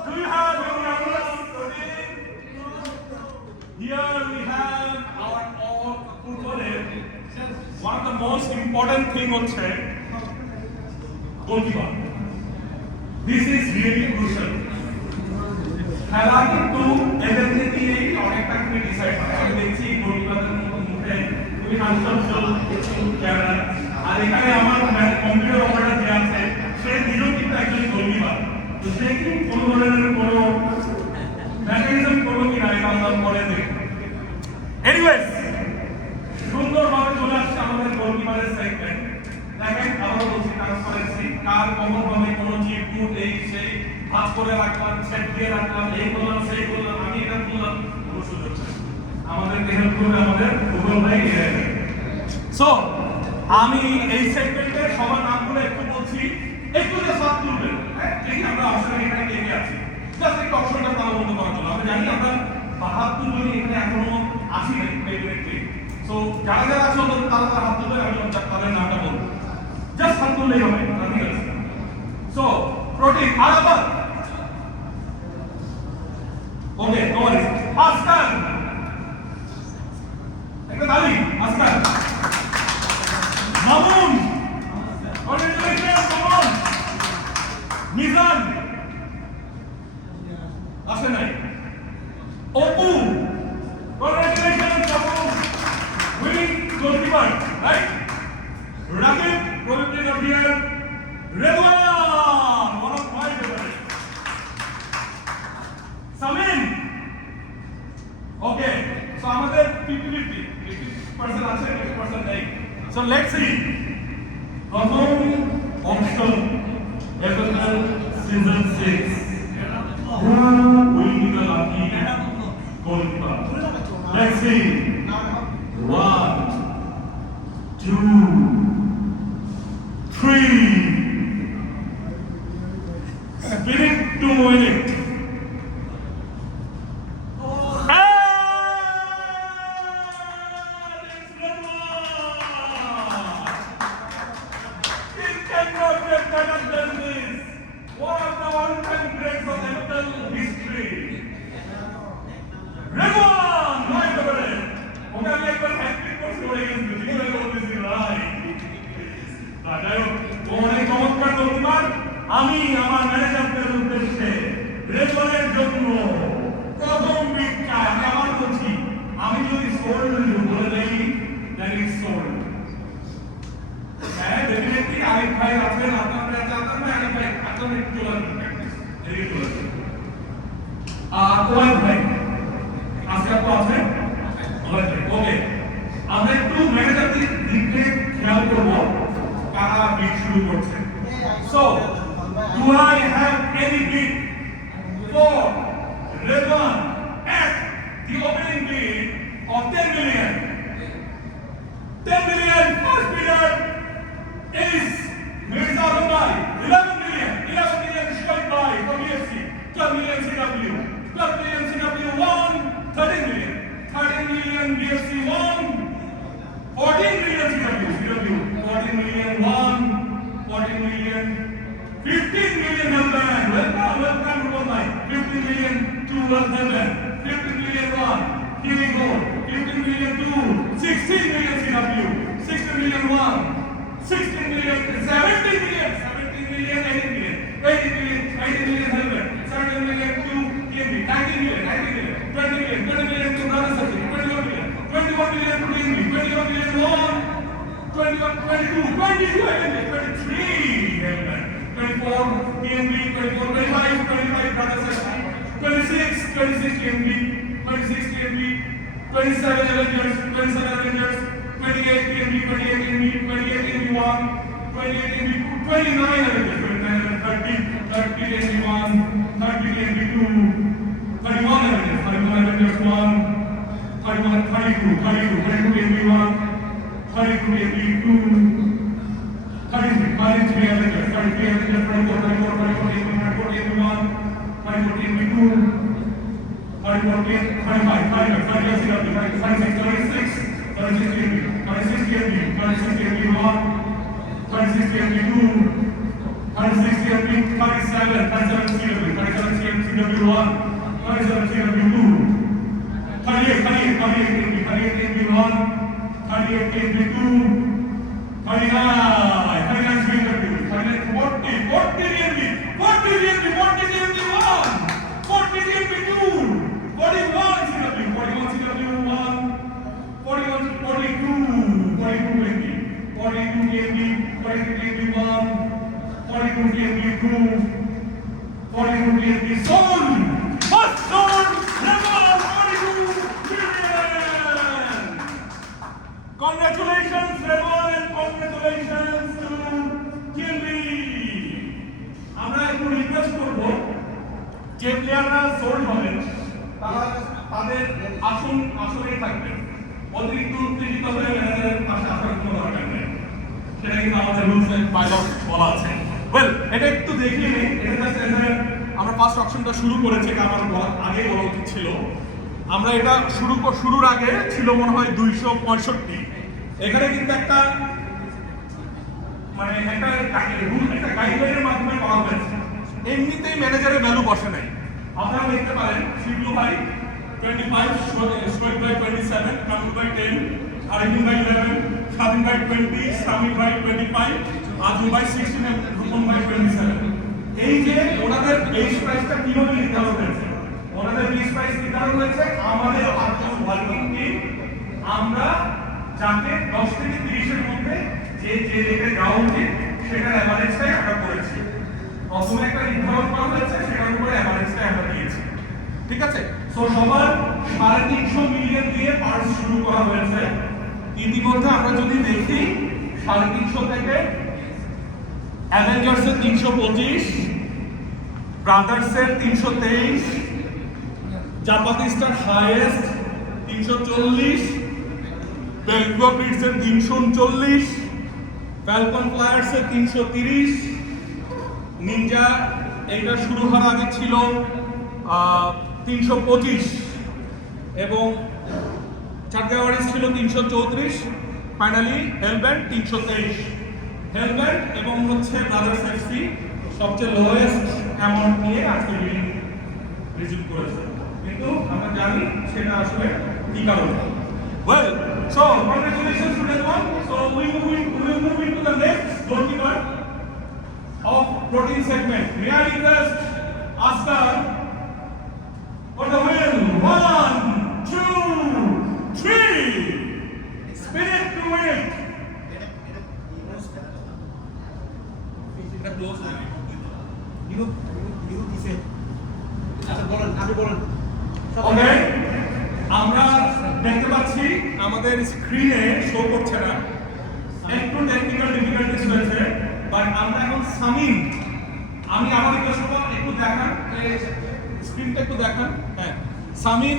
Do you have any idea on protein? Here we have our all footballer. One of the most important thing হচ্ছে goalkeeper. This is really crucial. খেলা কিন্তু এদেরকে দিয়েই অনেকটা করে ডিসাইড হয়। আমি দেখছি গোলকিপারদের মুখে খুবই হাস্যজ্জ্বল চেহারা, আর এখানে আমার কম্পিউটার অপারেটর যে আছে সে নিজেও কিন্তু একজন গোলকিপার। তো সে কি কোনো ধরনের কোনো মেকানিজম করবো কিনা এটা আমরা পরে দেখব। এনিওয়েজ, সুন্দরভাবে চলে আসছে আমাদের গোলকিপারের সেগমেন্ট। দেখেন, আবারও বলছি, ট্রান্সপারেন্সি, কার কখন ভাবে কোনো চিট কুট এই সেই ভাগ করে রাখলাম, সেট দিয়ে রাখলাম, এই করলাম সেই করলাম, আমি এটা করলাম, কোনো সুযোগ নেই। আমাদেরকে হেল্প করবে আমাদের গুগল ভাই। সো আমি এই সেগমেন্টে সবার নামগুলো একটু বলছি, একটু যে সাথ তুলবেন। হ্যাঁ, দেখি আমরা অপশনে এখানে কে কে আছি, জাস্ট একটু অপশনটা তালাবন্ধ করার জন্য। আমি জানি আমরা 72 জনই এখানে এখনো আসি নাই ডেফিনেটলি। সো যারা যারা আছে তারা হাত তুলবেন, আমি তাদের নামটা বলবো, জাস্ট হাত তুললেই হবে, ঠিক আছে? সো প্রোটিন আরাবাদ, ওকে, নো ওয়ারিজ। আসকান, একটা দাবি, আসকান। মামুন, কংগ্রেচুলেশন মামুন। মিজান আসে নাই। অপু, কংগ্রেচুলেশন Apu, winning goalkeeper, right? Rakib, probably not here. Redwan, one of my favorites. Samin, okay. So আমাদের 50-50 আছে, 50% নেই। So let's see. প্রথম Look, FFL Season 6. Who will be the lucky goalkeeper? Let's see. 1, 2, 3. Spirit to win it. আমি আমার ম্যানেজারদের উদ্দেশ্যে রেজনের জন্য প্রথম বিটটা আমি আমার বলছি, আমি যদি সোল্ড বলে দেই দ্যাট ইজ সোল্ড। হ্যাঁ ডেফিনেটলি আরিফ ভাই আছেন, আপনারা চাচ্ছেন না আরিফ ভাই আপনারা একটু চলে আসবেন, এদিকে চলে আসবেন। কোয়াই ভাই আজকে আপনি আছেন ওকে, আমরা একটু ম্যানেজারদের দিকে খেয়াল করবো কারা বিট শুরু করছে। So, do I have any bid for Redwan at the opening bid of 10 million? 10 million first bidder is Mirza Rubai. 11 million Shoaib Bhai from EFC. 12 million CW. 12 million CW 1. 13 million. 13 million BFC 1. 14 million CW. 14 million 1. 14 million, 15 million Helman. Welcome to my 15 million to Helman. 15 million 1. Here we go. 15 million 2. 16 million CW. 16 million 1. 16 million, 17 million, 17 million, 18 million, 18 million, 18 million Helman. 17 million 2 TNB. 19 million, 19 million, 20 million, 20 million to Brother Circle. 21 million, 21 million to TNB. 21 million 1. 21, 22, 22, 23, 24, TNB, 24, 25, 25, Brother Circle, 26, 26, TNB, 26, TNB, 27, Avengers, 27, Avengers, 28, TNB, 28, TNB, 28, TNB 1, 28, TNB 2, 29, Avengers, 29, 30, 30, TNB 1, 30, TNB 2, 31, Avengers, 31, Avengers 1, 31, 32, 32, 32, TNB 1, 32 TNB 2, 33, 33 Avengers, 33 Avengers, 34, 34, 34 TNB 1, 34 TNB 2, 34 TNB, 35, 35, 35 CW, 36, 36, 36 TNB, 36 TNB, 36 TNB 1, 36 TNB 2, 36 TNB, 37, 37 CW, 37 CW 1, 37 CW 2, 38, 38, 38 TNB, 38 TNB 1, 38 TNB 2, 39, 39 CW, 39, 40, 40 TNB, 40 TNB, 40 TNB 1, 40 TNB 2, 41 CW, 41 CW 1, 41, 42, 42 TNB, 42 TNB, 42 TNB 1, 42 TNB 2, 42 TNB sold! First sold! Level 42 million! Congratulations, Rebon, and congratulations to TNB! আমরা একটু রিকোয়েস্ট করব যে প্লেয়াররা সোল্ড হবেন তারা তাদের আসনে থাকবেন, অতিরিক্ত উত্তেজিত হয়ে ম্যানেজারের পাশে আসার কোনো দরকার নেই, সেটা কিন্তু আমাদের রুলস এন্ড বাইলস বলা আছে। ওয়েল, এটা একটু দেখিয়ে নিই, এটা জাস্ট আমরা ফার্স্ট অপশনটা শুরু করেছি, এটা আমার আগে বলা উচিত ছিল। আমরা এটা শুরুর আগে ছিল মনে হয় 265। এখানে কিন্তু একটা মানে একটা গাইডলাইনের মাধ্যমে করা হয়েছে, এমনিতেই ম্যানেজারের ভ্যালু বসে নাই। আপনারা দেখতে পারেন শিবলু ভাই 25, শোয়েব ভাই 27, কামরুল ভাই 10, আরিফুল ভাই 11, স্বাধীন ভাই 20, সামির ভাই 25, আজম ভাই 16 এবং রূপম ভাই 27। এই যে ওনাদের বেস প্রাইসটা কিভাবে নির্ধারণ হয়েছে, ওনাদের বেস প্রাইস নির্ধারণ হয়েছে আমাদের পাঁচজন ওয়ার্কিং টিম, আমরা যাতে 10 থেকে 30 এর মধ্যে যে রেটে যাওয়া উচিত সেটার অ্যাভারেজটাই আমরা করেছি। প্রথমে একটা নির্ধারণ করা হয়েছে, সেটার উপরে অ্যাভারেজটাই আমরা দিয়েছি। ঠিক আছে, সো সবার 350 মিলিয়ন দিয়ে পার্স শুরু করা হয়েছে। ইতিমধ্যে আমরা যদি দেখি 350 থেকে অ্যাভেঞ্জার্সের 325, ব্রাদার্সের 323, জাপানিস্টার হাইয়েস্ট 340, বেঙ্গল ব্রিডসের 339, ফ্যালকন ফ্লায়ার্সের 330, নিনজা এইটা শুরু হওয়ার আগে ছিল 325 এবং চারগাওয়ারিস ছিল 334, ফাইনালি হেলব্যান্ড 323। হেলব্যান্ড এবং হচ্ছে ব্রাদার্স এফসি সবচেয়ে লোয়েস্ট অ্যামাউন্ট নিয়ে আজকে রিডিং রিজিউম করেছে, কিন্তু আমরা জানি সেটা আসলে কি কারণে। Well, so congratulations to that one. So we will move into the next goalkeeper of protein segment. May I request Oscar for the win? 1, 2, 3. Spin it to win it. Okay. আমরা দেখতে পাচ্ছি আমাদের স্ক্রিনে শো করছে না, একটু টেকনিক্যাল ডিফিকাল্টিস হয়েছে, বাট আমরা এখন সামিন, আমি আবার রিকোয়েস্ট করব একটু দেখান, স্ক্রিনটা একটু দেখান। হ্যাঁ, সামিন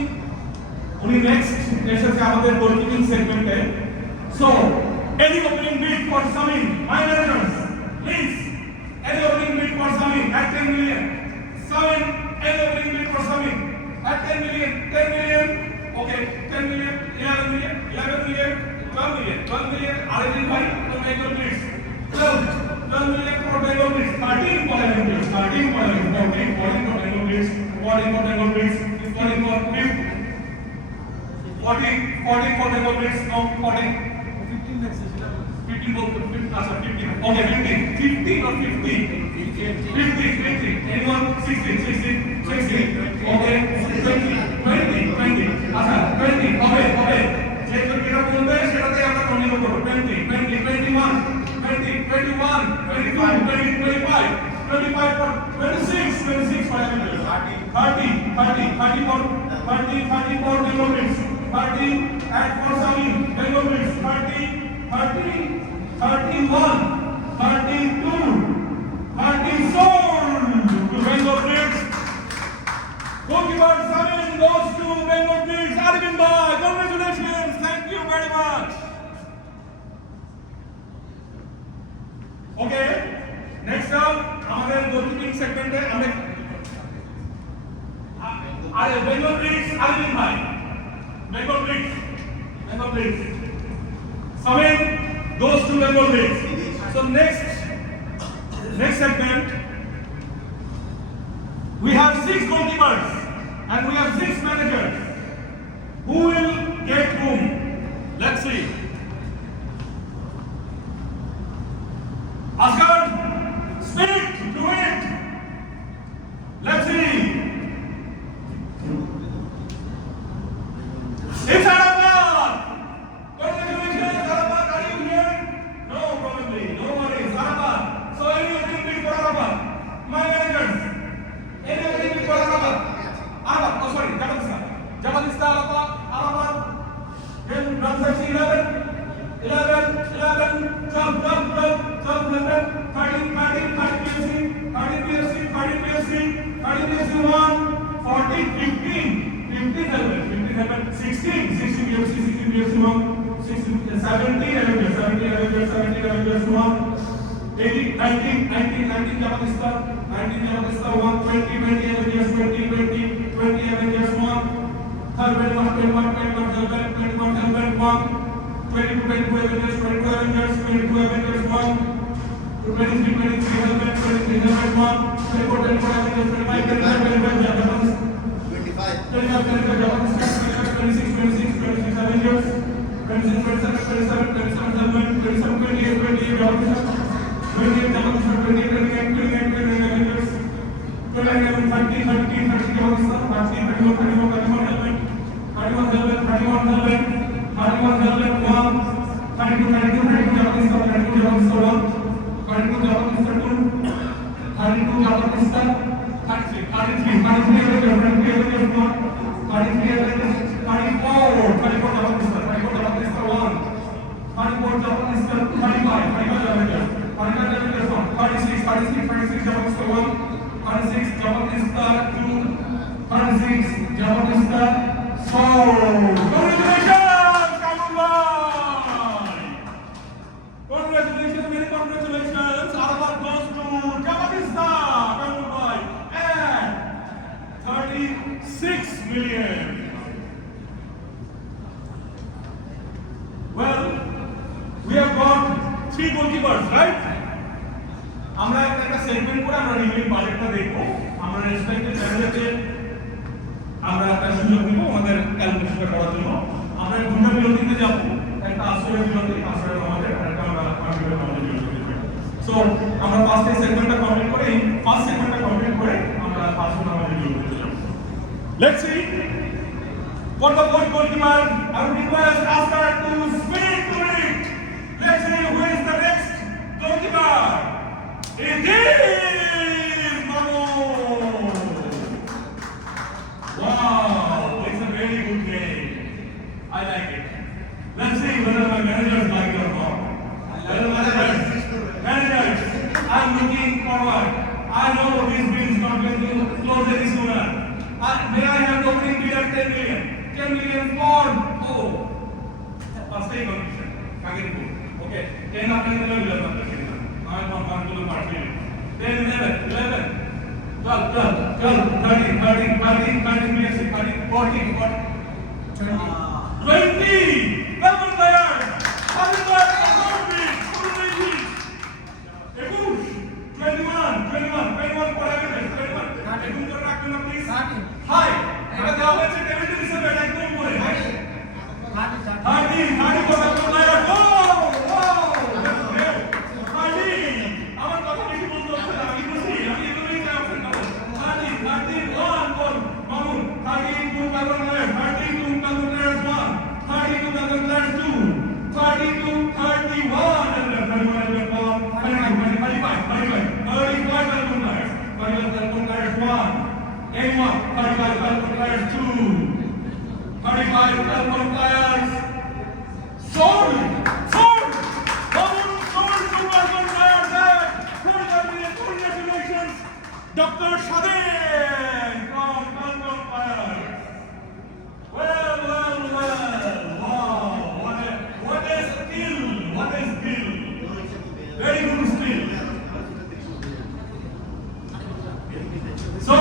উনি নেক্সট এসেছে আমাদের গোলকিপিং সেগমেন্টে। So any opening bid for Samin, my managers please, any opening bid for Samin at 10 million. Samin, any opening bid for Samin at 10 million, 10 million. Okay, 10 million, 11 million, 11 million, 12 million, 12 million. Arvind bhai from Bengal Blitz. 12 million for Bengal Blitz. 13 for Bengal Blitz. 13 for Bengal Blitz. 14 for Bengal Blitz. 14 for Bengal Blitz. 14 for 14 for Bengal Blitz. No, 14. 15 for 15. Okay, 15 or 50. 50. Anyone? 16. Okay, 20. আচ্ছা 20 হবে যে যেটা বলবে সেটাতে আমরা কন্টিনিউ করব। 20 21 22 25 for 26 for Avengers. 30 for Bengal Blitz. 30 at for Samin Bengal Blitz. 31 32 34 to Bengal Blitz. Goalkeeper Samin goes to Bengal Blitz. Arvind bhai, congratulations. Thank you very much. Okay, next up আমাদের গোলকিপিং সেগমেন্টে আমরা আরে বেঙ্গল ব্লিটজ আরবিন ভাই, Bengal blitz Samin goes to Bengal Blitz. So next segment we have 6 goalkeepers and we have 6 managers. Who will get whom? Let's see. Oscar, spin it, do it. Let's see. It's Arafat. Congratulations, Arafat. Are you here? No, probably. No worries. Arafat. So any opening bid for Arafat? My managers. Any opening bid for Arafat? Arafat. Oh, sorry. Jabalista, Arafat. Then runs at 11, 12, 13 PSC, 1, 14, 15 helmet, 16 PSC 1, 17 Avengers 1, 18, 19 Jabalista 1, 20 Avengers 20 Avengers 1, 21 helmet 1, 22 Avengers 1, 23 helmet 1, 24 Avengers 25 Japanese 26 Avengers 26 27 helmet 27 28 Japanese 28 Japanese 28 Avengers 29 30 Japanese 30 31 helmet 31 helmet 1, 32 Japanese 32 Japanese 1, 32 Japanese 2, 32 Japanese 33 Avengers 1, 33 Avengers 34 Japanese 1, 34 Japanese 35 Avengers 1, 36 Jabatista 1, 36 Jabatista 2, 36 Jabatista sold. Congratulations, Kamulbhai! Congratulations, many congratulations. Award goes to Jabatista, Kamulbhai, and 36 million. Well, we have got 3 goalkeepers, right? আমরা একটা সেগমেন্ট করে আমরা রিভিউ বাজেটটা দেখব। আমরা রেসপেক্টেড চ্যানেলেতে আমরা একটা সুযোগ দিব আমাদের ক্যালকুলেশনটা করার জন্য। আমরা দুটো বিরতিতে যাব, একটা আসরের বিরতি, আসরের আমাদের একটা আমরা কম্পিউটার আমাদের বিরতি। সো আমরা ফার্স্ট সেগমেন্টটা কমপ্লিট করে ফার্স্ট সেগমেন্টটা কমপ্লিট করে আমরা আসর আমাদের বিরতিতে যাব। Let's C for the fourth goalkeeper. I would request Oscar to spin it to it. Let's see who is the next goalkeeper. It is Mamo. Wow, it's a very good name. I like it. Let's see whether my managers like it or not. Managers, I'm looking forward. I know this bill is not going to close any sooner. May I have the opening bid at 10 million? 10 million for first condition. Okay, 10 after 11 I want one to the party. 10, 11, 11, 12, 12, 12, 13, 13, 13, 13, 13, 14, 20. Welcome players. Welcome players. 21, 21, 21 for everyone. 21. Please. Hi. এটা দেওয়া হয়েছে টেবিল হিসেবে একদম করে 30 for the player. Oh, wow. আমার কথা বেশি বলতে হচ্ছে না, আমি খুশি, আমি এগুলোই চাই অপশন করব। 30, 1 for Mamun, 32 Kalman players, 32 Kalman players 1, 32 Kalman players 2, 32, 31 and 31 and 1, 35 Kalman players, 31 Kalman players 1, 81 35 Kalman players 2, 35 Kalman players sold. Mamun sold to Kalman players at 45 million. Congratulations, Dr. Shaden from Kalman players. Well. Wow, what a skill. Very good skill. So,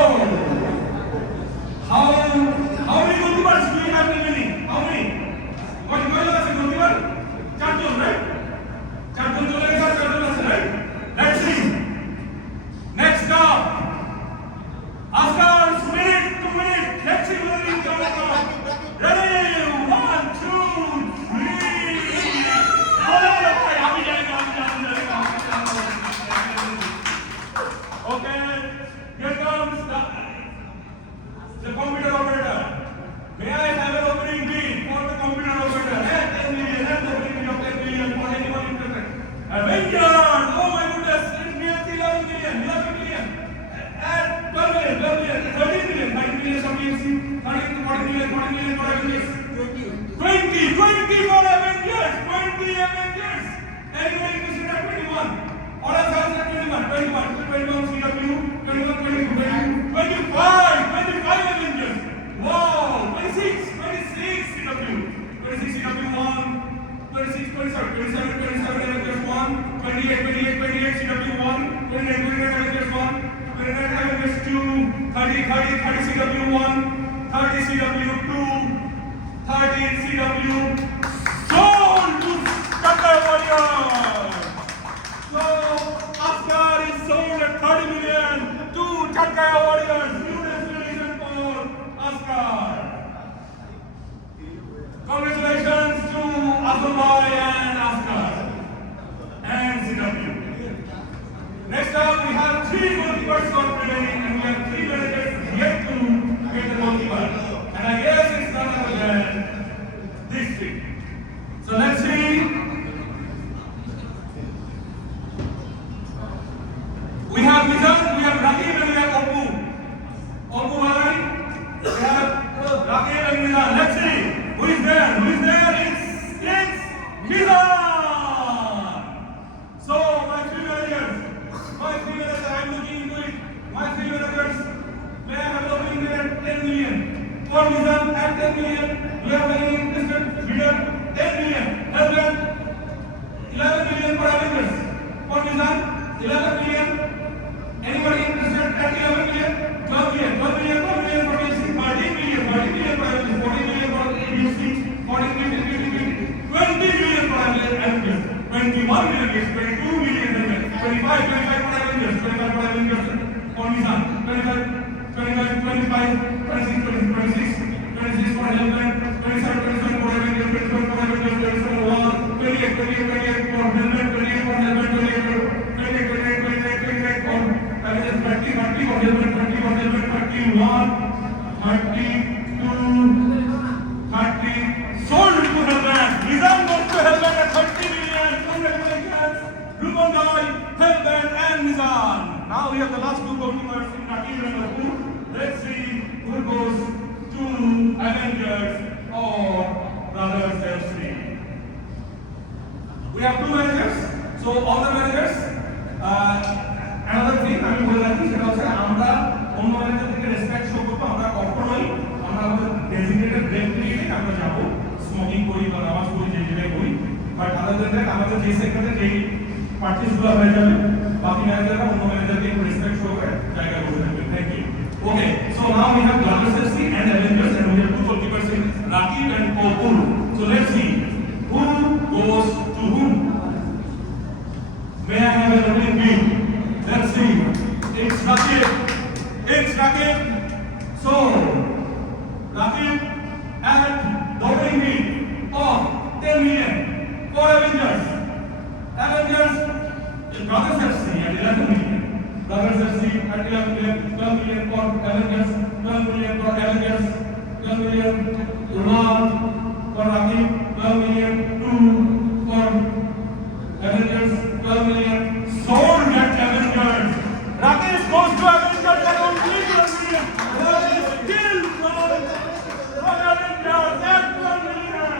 how many goalkeepers do we have remaining? How many? What আছে goalkeeper? 4 জন, right? 4 জন চলে গেছে, 4 জন আছে, right? Let's see. Next up, Oscar, minute to minute. Let's see whether he can come. Ready? 1, 2, 3. আমি যাই। Okay. Here comes the computer operator. May I have an opening bid for the computer operator? 10 million, and the opening bid of 10 million for anyone interested. Avengers! Oh my goodness! It's nearly 11 million, 11 million. And 12 million, 13 million, 13 million for PFC, 13 to 40 million, 40 million for Avengers. 20 for Avengers! 20 Avengers! Anyone interested at 21? All of us at 21 CW, 21, 25 Avengers. Wow, 26 CW, 26 CW 1, 27 Avengers 1, 28 CW 1, 29 Avengers 1, 29 Avengers 2, 30 CW 1, 30 CW 2, 30 CW sold to Qatar Warriors. So, Oscar is sold at 30 million to Chatkaya Warriors. Congratulations for Oscar. Congratulations to Azulbhai and Oscar and CW. Next up, we have 3 goalkeepers remaining, and we have 3 managers yet to get the goalkeeper. And I guess it's none other than this thing. So let's see. We have Mizan, we have Rakib, and we have Oppu. Oppu Bhai, we have Rakib and Mizan. Let's see who is there. It's Mizan. So my three managers, I'm looking For Nizam at 10 million, we have very interested bidder 10 million. Helmet 11 million for Avengers. For Nizam 11 million. Anybody interested at 11 million? 12 million. 12 million for TFC. 13 million. 13 million for Avengers. 14 million for ABC. 14 million, 20 million for Avengers. 21 million, 22 million, 25 for Avengers. 25 for Avengers. For Nizam 25, 26 for Helmet, 27 for Avengers, 27 for Avengers, 27 for 28 for Helmet, 28 for Helmet, 28 for Avengers, 30 for Helmet, 30 for Helmet, 31, 32, 30, sold to Helmet. Nizam goes to Helmet at 30 million. Congratulations, Rumangai, Helmet and Nizam. Now we have the last two goalkeepers in Rakib and Apu. Let's see who goes to Avengers or Brothers FC. We have two managers. So all the managers, another thing আমি বলে রাখি সেটা হচ্ছে আমরা অন্য ম্যানেজার থেকে respect show করব। আমরা কখনোই আমরা আমাদের ডেজিগনেটেড ব্রেক পিরিয়ডে আমরা যাব স্মোকিং করি বা নামাজ পড়ি যে জায়গায় করি, বাট আমাদের যে সেক্টরে যেই পার্টিসগুলো হয়ে যাবে বাকি ম্যানেজাররা অন্য ম্যানেজারকে একটু রেসপেক্ট শো করে জায়গায় বসে থাকবে। Thank you. Okay, so now we have Brothers FC and Avengers, and we have two goalkeepers in Rakib and Kopul. So let's see who goes to whom. May I have an opening bid? Let's see. It's Rakib. It's Rakib. So Rakib at the opening bid of 10 million for Avengers. Avengers in Brothers FC at 11 million. Brothers FC at 11 million, 12 million for Avengers, 12 million for Avengers, 12 million Rumal for Rakib, 12 million 2 for Avengers, 12 million sold at Avengers. Rakib goes to Avengers at only 12 million. There is still sold for Avengers at 12 million.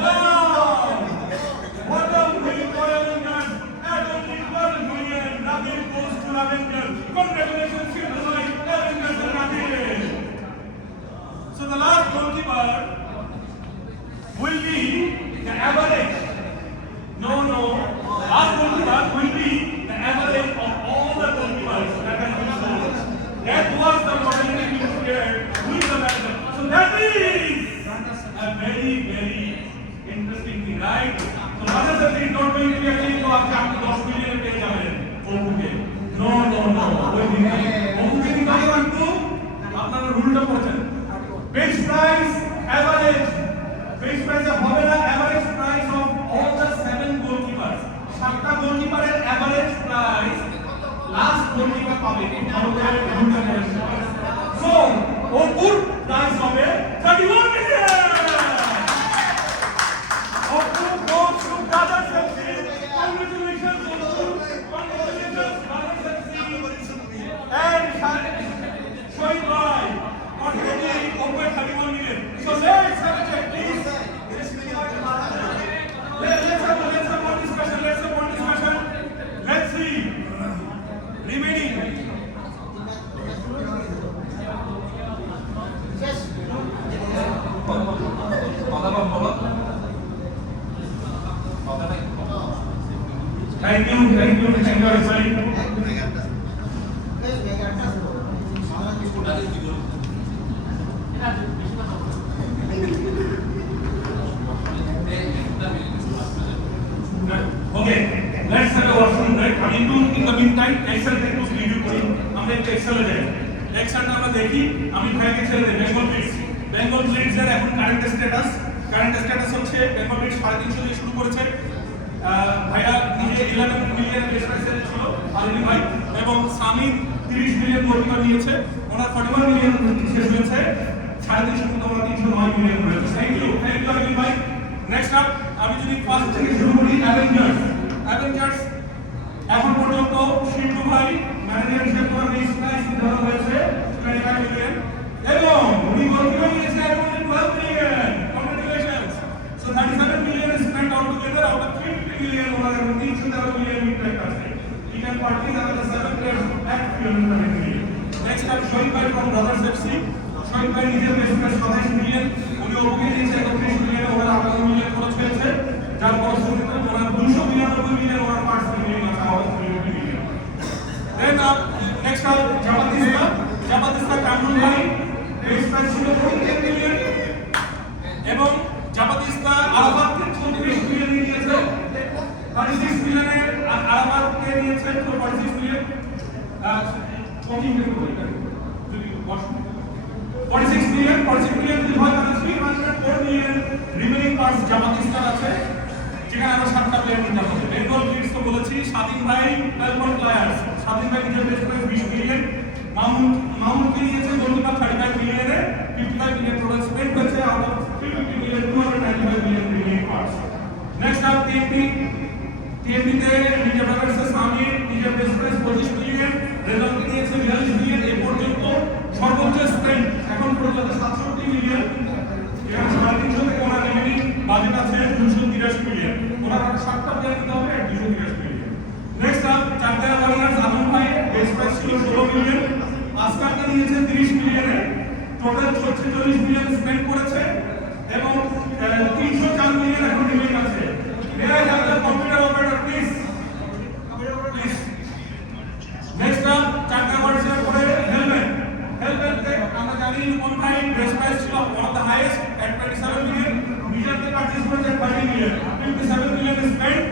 Wow! What a win for Avengers at only 12 million. Rakib goes to Avengers. Congratulations to the Avengers and Rakib. So the last goalkeeper will be the average. No. Last goalkeeper will be the average of all the goalkeepers that has been sold. That was the modality we shared with the manager. So that is a very, very interesting thing, right? So Brothers FC is not going to be actually to ask after 10 million pay jaben. Okay. No. ওই দিন ওকে দিন কাজ করতে আপনারা রুলটা পড়ছেন। Base price average. Base price হবে না average price of all the 7 goalkeepers. 7টা গোলকিপারের average price last goalkeeper পাবে। আমাদের রুলটা পড়ছেন। So ওপুর price হবে 31 million. Opu goes to Brothers FC. Congratulations Opu. Congratulations Brothers FC. And Shoaib bhai contributing over 31 million. So let's have a check, please. Let's have one discussion. Let's see. Remaining. Thank you everybody. Okay, let's have a washroom break. In the meantime, Excel take to review করি। আমরা একটু Excel এ যাই। Excel আমরা দেখি, আমি ভাইকে ছেড়ে দেই বেঙ্গল ব্লিটজ এর এখন কারেন্ট স্ট্যাটাস হচ্ছে বেঙ্গল ব্লিটজ 350 দিয়ে শুরু করেছে। ভাইয়া নিজে 11 মিলিয়ন বেস প্রাইস ছিল আলিম ভাই, এবং সামি 30 মিলিয়ন গোলকিপার নিয়েছে। ওনার 41 মিলিয়ন শেষ হয়েছে। 350 মতো আমরা 309 মিলিয়ন হয়েছে। থ্যাংক ইউ আলিম ভাই। নেক্সট আপ আমি যদি ফার্স্ট থেকে শুরু করি অ্যাভেঞ্জার্স এখন পর্যন্ত শিল্পু ভাই ম্যানেজার হিসেবে পুরো বেস প্রাইস নির্ধারণ হয়েছে 25 মিলিয়ন, এবং উনি গোলকিপার নিয়েছে এখন 12 million. Congratulations. So 37 million is spent altogether out of 350 million ওনার এখন 313 মিলিয়ন ইম্প্যাক্ট আছে। He can purchase another 7 players at 300 million. Next up Shoaib bhai from Brothers FC. শহীদ ভাই নিজের বেস্ট প্রাইস 27 মিলিয়ন, উনি অবকে নিয়েছে 31 মিলিয়ন, ওনার 18 মিলিয়ন খরচ হয়েছে, যার ফলশ্রুতিতে ওনার 292 মিলিয়ন ওনার পার্টস মিলিয়ন আছে, আমাদের 350 million. Then next up Zapatista Kamrul ভাই, বেস্ট প্রাইস ছিল 10 মিলিয়ন এবং জাপাতিস্তা আরাফাতকে 36 মিলিয়ন নিয়েছে, 36 মিলিয়নে আরাফাতকে নিয়েছে 46 মিলিয়ন, 46 মিলিয়ন যদি হয় তাহলে 304 মিলিয়ন রিমেইনিং পার্টস জামাতিস্তান আছে, যেখানে আমরা 7টা প্লেয়ার নিতে হবে। বেঙ্গল কিডস তো বলেছি, স্বাধীন ভাই বেলবল প্লেয়ার্স, স্বাধীন ভাই নিজের বেস্ট প্রাইস 20 মিলিয়ন, মামুনকে নিয়েছে গোলকিপার 35 মিলিয়নে, 55 মিলিয়ন টোটাল স্পেন্ড হয়েছে, out of 350 million 295 million remaining parts. Next up টিএমপিতে নিজের ব্রাদার্সের সামির নিজের বেস্ট প্রাইস 25 মিলিয়ন, রেজাল্টকে নিয়েছে 42 মিলিয়ন, এ পর্যন্ত সর্বোচ্চ স্পেন্ড এখন পর্যন্ত 67 মিলিয়ন, যেখানে 350 থেকে ওনার রিমেইনিং বাজেট আছে 283 মিলিয়ন, ওনার আরো 7টা প্লেয়ার নিতে হবে 283 মিলিয়ন। নেক্সট আপ চারটা ওয়ারিয়ার্স আদম ভাই বেস্ট প্রাইস ছিল 16 মিলিয়ন, আসকারকে নিয়েছে 30 মিলিয়নে, টোটাল 46 মিলিয়ন স্পেন্ড করেছে এবং 304 মিলিয়ন এখন রিমেইন আছে। May I have the computer operator please? Next up, চারটা ওয়ার্ডসের পরে হেলমেট আমরা জানি কোন ভাই বেস্ট প্রাইস ছিল one of the highest at 27 million, নিজেরকে পারচেজ করেছে 30 মিলিয়ন, 57 মিলিয়ন স্পেন্ড,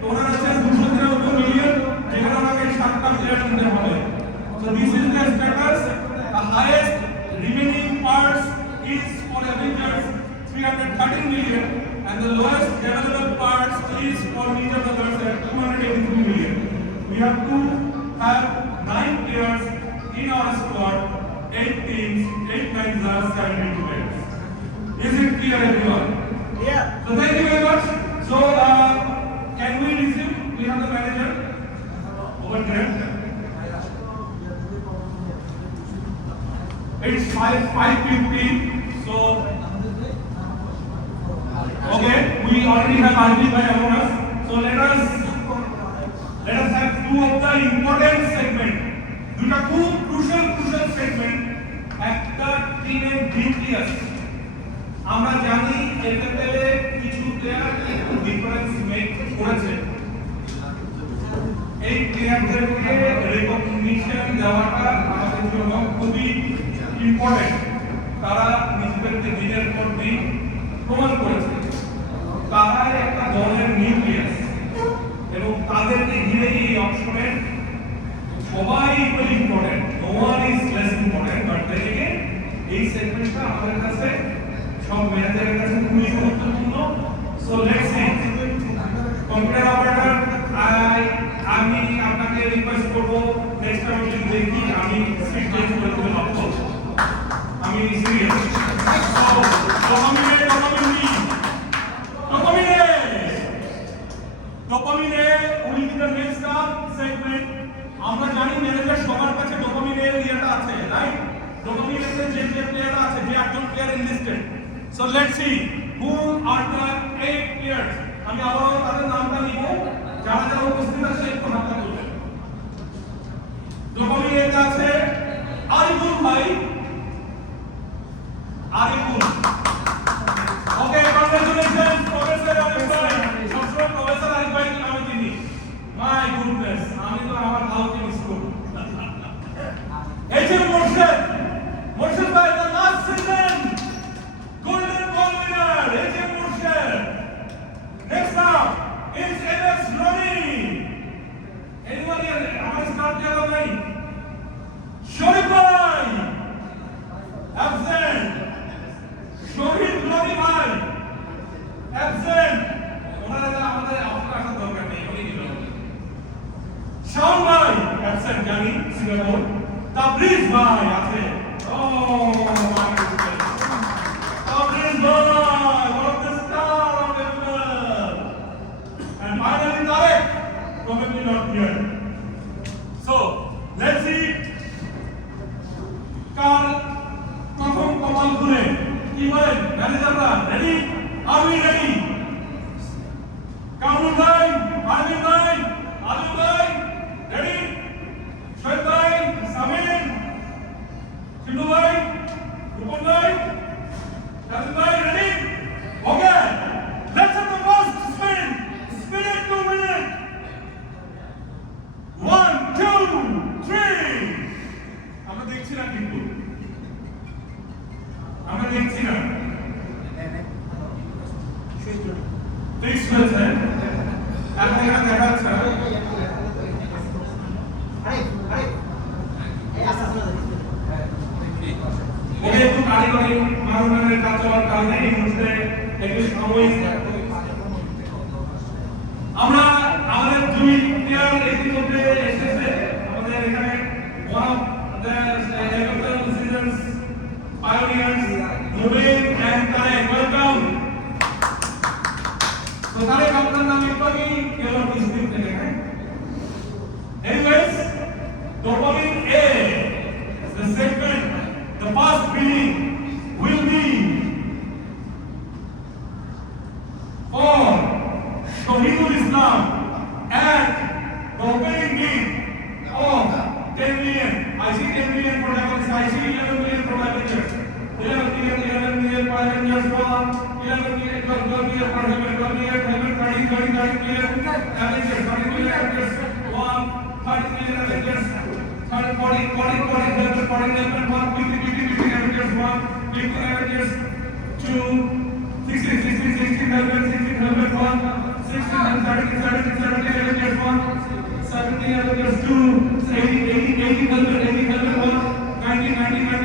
তো ওনার আছে 293 মিলিয়ন, যেখানে আমাকে 7টা প্লেয়ার নিতে হবে। So this is the status. The highest remaining parts is for Avengers 313 million and the lowest available parts is for Ninja Brothers at 283 million. We have to have 9 players in our squad, 8 teams, 8 lines are 72 players. Is it clear everyone? Yeah. So thank you very much. So can we resume? We have the manager over there. It's 5:15. So okay, we already have Arjit bhai among us. So let us have two of the important segment. দুটা খুব crucial segment. একটা টিমের নিউক্লিয়াস। আমরা জানি এফএফএল এ কিছু প্লেয়ার একটু difference make করেছে। এই প্লেয়ারদেরকে রেকগনিশন দেওয়াটা আমাদের জন্য খুবই ইম্পর্টেন্ট। তারা নিজেদেরকে দিনের পর দিন প্রমাণ করেছে। তারা একটা দলের নিউক্লিয়াস এবং তাদেরকে ঘিরে এই অপশনে সবাই equally important, no one is less important, but then again এই সেগমেন্টটা আমাদের কাছে সব ম্যানেজারের কাছে খুবই গুরুত্বপূর্ণ। So let's see computer operator, আমি আপনাকে রিকোয়েস্ট করব নেক্সট টাইম যদি দেখি আমি সিট চেঞ্জ করে দেব ভাববো, আমি সিরিয়াস। ডোপামিনে will be the next segment. আমরা জানি ম্যানেজার সবার কাছে ডোপামিনের ইয়েটা আছে, রাইট? ডোপামিনের যে প্লেয়ার আছে, যে 8জন player enlisted. So let's see who are the 8 players. আমি আবারও তাদের নামটা নিব, যারা যারা উপস্থিত আছে একটু হাতটা তুলবেন। ডোপামিনের আছে আরিফুল ভাই, আরিফুল। ওকে, কংগ্রাচুলেশন প্রফেসর আরিফ ভাই। সবসময় প্রফেসর আরিফ ভাইকে নামে চিনি। মাই গুডনেস, আমি তো আমার হাউকে মিস করব। এইচএম মোর্শেদ ভাই, the last season golden ball winner HM Morshed. Next up is NS Rony. Anybody আমার স্টার্ট দেওয়া নাই? শরীফ ভাই অ্যাবসেন্ট। শহীদ রনি ভাই অ্যাবসেন্ট। ওনারা আমাদের অফার আসার দরকার নেই, উনি দিল। শাওন ভাই অ্যাবসেন্ট, জানি সিঙ্গাপুর। তাবরিজ ভাই আছে। ও মাই গড, তাবরিজ ভাই, one of the star of the world. And finally Tarek, probably not here. So let's see কার প্রথম কপাল খুলে। কি বলেন ম্যানেজাররা? Ready? Are we ready? Kamrul ভাই, আলিম ভাই, আলিম ভাই রেডি? শহীদ ভাই, সামিন, শিবু দেখছি না কিন্তু আমরা দেখছি না ফিক্স হয়েছে এখন এখানে দেখা যাচ্ছে না ওকে একটু কারিগরি মানদণ্ডের কাজ চলার কারণে এই মুহূর্তে একটু সময় আমরা আমাদের দুই প্লেয়ার ইতিমধ্যে এসেছে আমাদের এখানে one of the electoral decisions pioneers Mubin and Tarek, welcome. So Tarek আপনার নাম একটু আমি কেবল ডিসপ্লে থেকে হ্যাঁ anyways dopamine A the segment the first reading will be for Shahidul Islam at the opening bid of 10 million. I see 10 million for Avengers. I see 11 million for Avengers. 11 million for Avengers. 11 million, 12 million for Avengers. 12 million, 30 million Avengers. 30 million Avengers. 30 million Avengers. 40 Avengers. 50 Avengers. 50 Avengers. 2 16 Avengers. 16 Avengers. 70 Avengers 2, 80 Avengers 1, 90 Avengers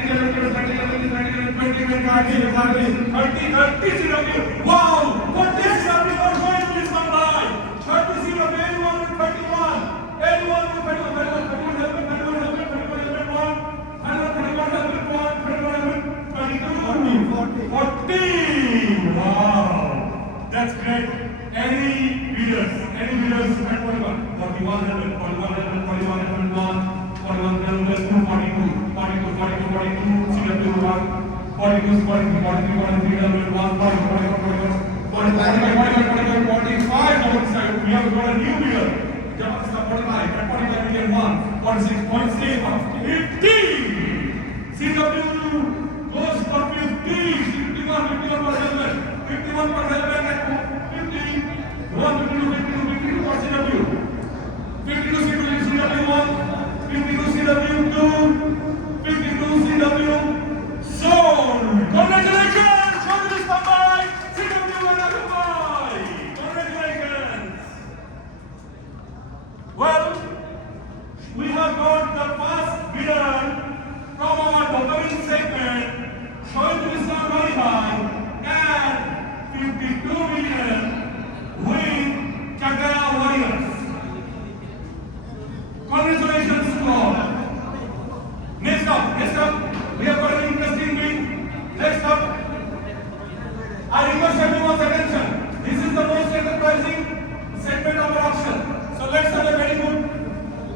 30 CW. Wow! 40 CW are going to this one by 30 CW, 81 with 31, 81 with 40. Wow! That's great. Any leaders at 41, 41, 42, 43, 45. We have got a new leader. Jamaica 45, at 45 million 1, 46.6, 50. CW goes for 50, 51 per helmet, 51 per helmet at 50, 52 for CW, 52 CW1, 52 CW2, 52 CW zone. Congratulations! Shahidul Islam by CW and Akamai. Congratulations! Well, we have got the first bidder from our dopamine segment, Shahidul Islam Bhai and 52 million with Chakra Warriors. Congratulations to all. Next up, we have got an interesting bid. Next up, I request everyone's attention. This is the most enterprising segment of our auction. So let's have a very good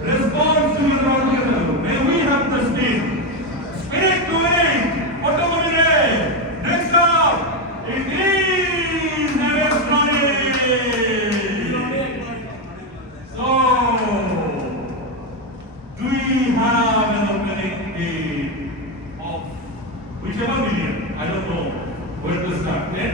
response to your order. May we have the speed. Spirit to it. Automobile. Next up, it is electronic. So, do we have an opening bid of whichever million? I don't know where to start. 10?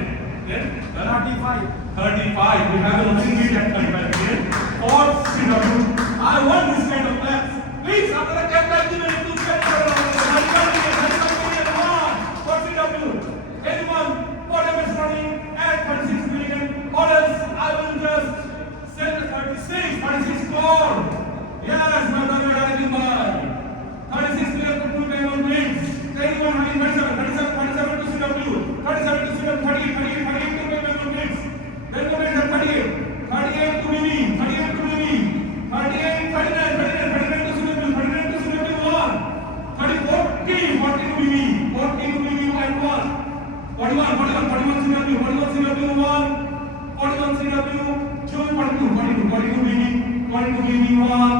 35. 35. We have an opening bid at 35 million for CW. I want this kind of plans. Please, after the camera, give me 2 seconds. 35 million for CW. Anyone, whatever is running at 36 million, or else I will just sell 36 crore. Yes, my brother, I will buy. 36 million for 2 payment bids. Anyone having 37 to CW, 37 to CW, 38 to payment bids. Then the bids are 38 to BB, 38 to BB, 38, 39 to CW, 39 to CW1, 40 to BB, 40 to BB and 1, 41 CW, 41 CW1, 41 CW2, 42 BB, 42 BB1,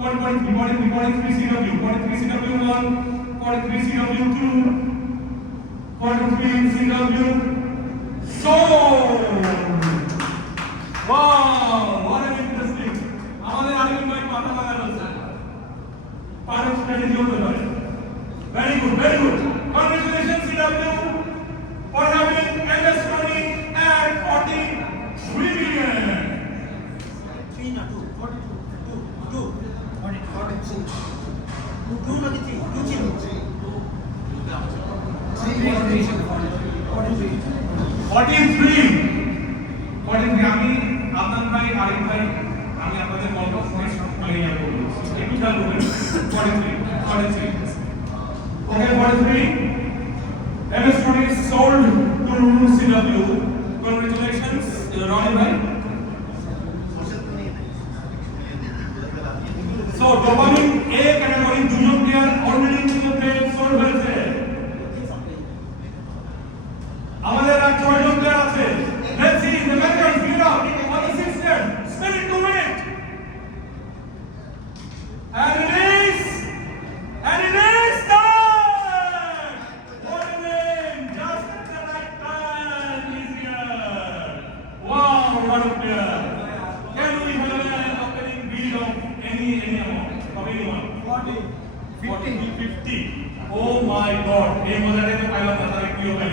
43 CW, 43 CW1, 43 CW2, 43 CW. Sold! Wow! What an interesting! আমাদের আরেকজন ভাই মাথা লাগানো আছে perfect strategy হতে পারে very good congratulation CW for having MS Dhoni at 43 million. 3 not 2, 42, 2, 42. আমি আপনার ভাই আরিফ ভাই আমি আপনাদের গল্প শুনে মানে ইয়া করব একটু খেয়াল করবেন 43 okay 43 MS Dhoni is sold to CW. Congratulations Ronnie bhai. So dopamine A category দুজন প্লেয়ার অলরেডি ইতিমধ্যে সোল্ড হয়েছে আমাদের আর 6 জন প্লেয়ার আছে let's see the managers get up on the sixth step spin it to win it and it is done what a win just at the right time is here wow what a player can we have an opening bid of any amount of anyone 50 oh my god এই মজাটা তো পাইলাম না তারা কি হবে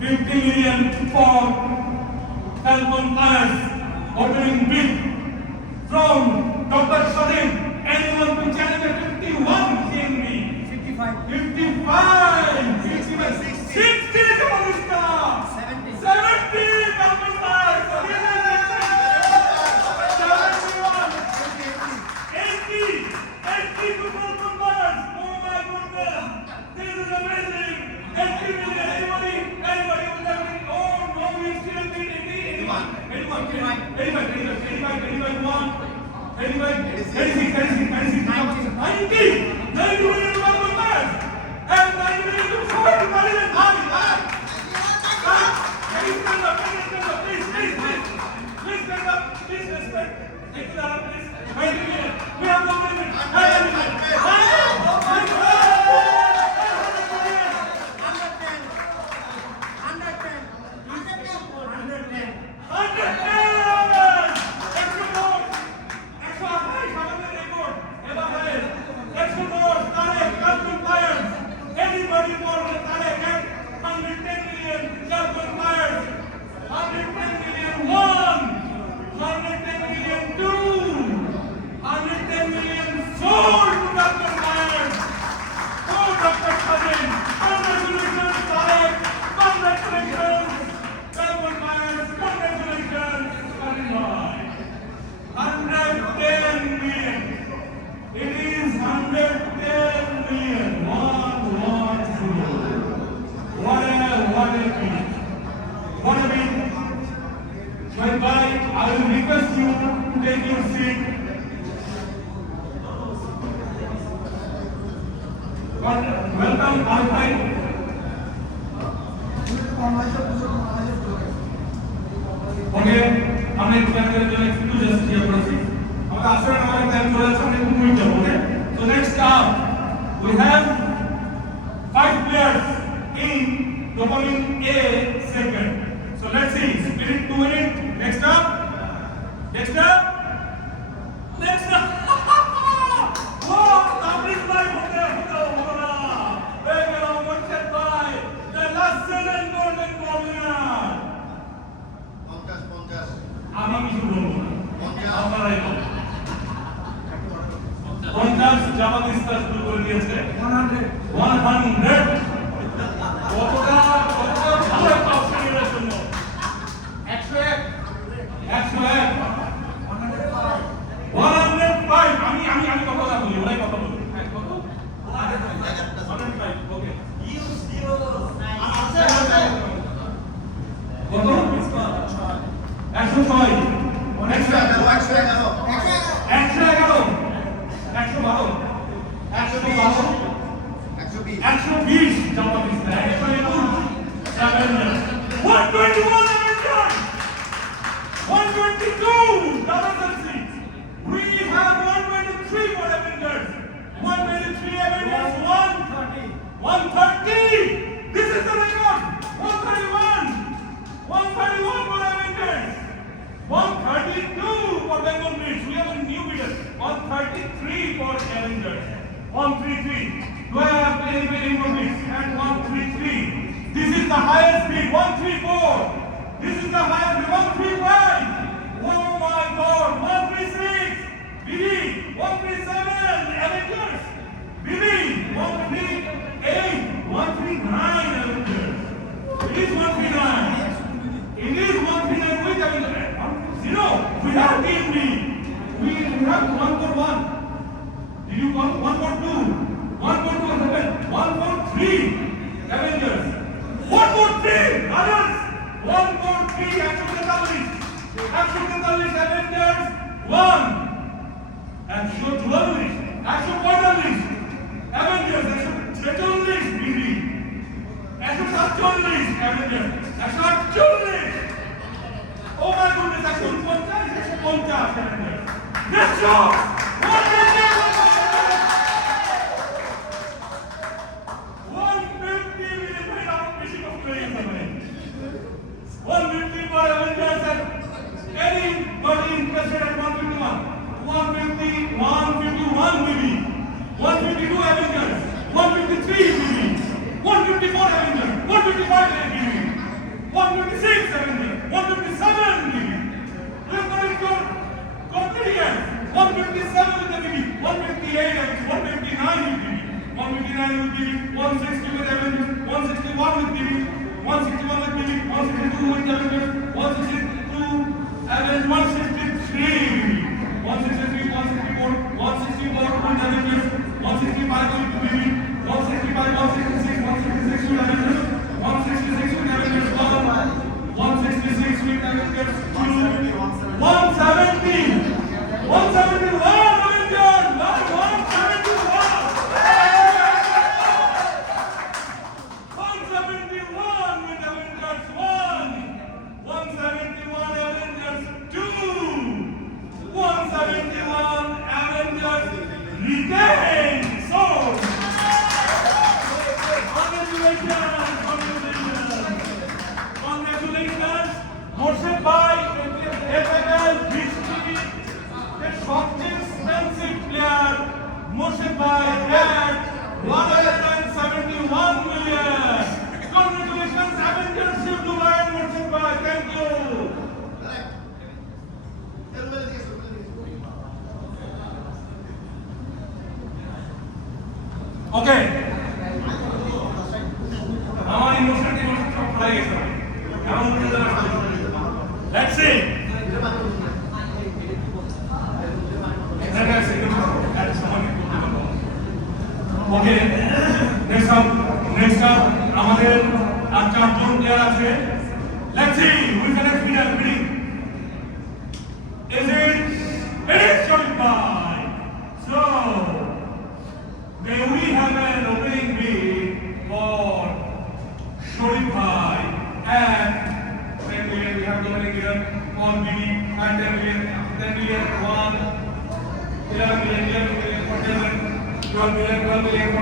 50 million for Falcon Flyers opening bid from Dr. Sadim. Anyone to challenge at 51 can be 55 60 Kamalista 70 Falcon Flyers 80 to Falcon Flyers. Oh my goodness, this is amazing. 80 million. Anybody who is having, oh no, we still have been 5 players in dopamine A segment. So let's see, spirit to win it. Next up. Wow, Amrit bhai hote hote. Very well, one set by the last seven golden ball winner. আমি কিছু বলবো না, আপনারাই বলুন। 50 জাপানিস্তা শুরু করে দিয়েছে 100 কতটা ভালো একটা অপশনের জন্য 101 আমি কথা বলি ওরাই কথা বলি কত 105 ওকে কত 106 120 Japanese 121 American 122 Avengers. We have 123 for Avengers. 123 Avengers. 130. This is the record. 131 for Avengers. 132 for Bengal Blitz. We have a new bidder. 133 for Avengers. 133. Do I have any more bids? And 133. This is the highest bid. 134. This is the highest bid. 135. Oh my God. 136. BD. 137. Avengers. BD. 1? Did you count 1 for 2? 1 for 2 happened. 1 for 3 Avengers. 1 for 3 others. 1 for 3 143. 143 Avengers. 1. 144 145 Avengers. 146 BB. 147 Avengers. 148. Oh my goodness, 150 Avengers. Let's go! 150 million by now machine of players available. 150 for Avengers and anybody interested at 151. 150, 151 maybe. 152 Avengers. 153 maybe. 154 Avengers. 155 maybe. 156 Avengers. 157 maybe. Let's go into Cornelius. 157 with the maybe. 158 and 159 with maybe. 159 with maybe. 160 with Avengers. 161 with maybe. 161 with maybe. 162 with Avengers. 162 Avengers. 163 maybe. 163, 164, 164 with Avengers. 165 with maybe. 165, 166, 166 with Avengers. 166 with Avengers. 166 with Avengers. 170. 171 Avengers. 171 with Avengers. 171 Avengers. 2. 171 Avengers retain. So, congratulations. Morshed by FFL history, the shortest expensive player. Morshed by at 171 million. Congratulations, Avengers Shiv Dubai and Morshed by. Thank you. Okay. Our emotion সব পড়ে গেছে। এখন let's see. Okay. Next up আমাদের আর চারজন প্লেয়ার আছে। Let's see who is the next winner winning. Is it Sharifbhai? So may we have an opening bid for Sharifbhai and 10 million. We have the opening bid for BB and 10 million, 1, 11 million, 11 million for 10, 12 million for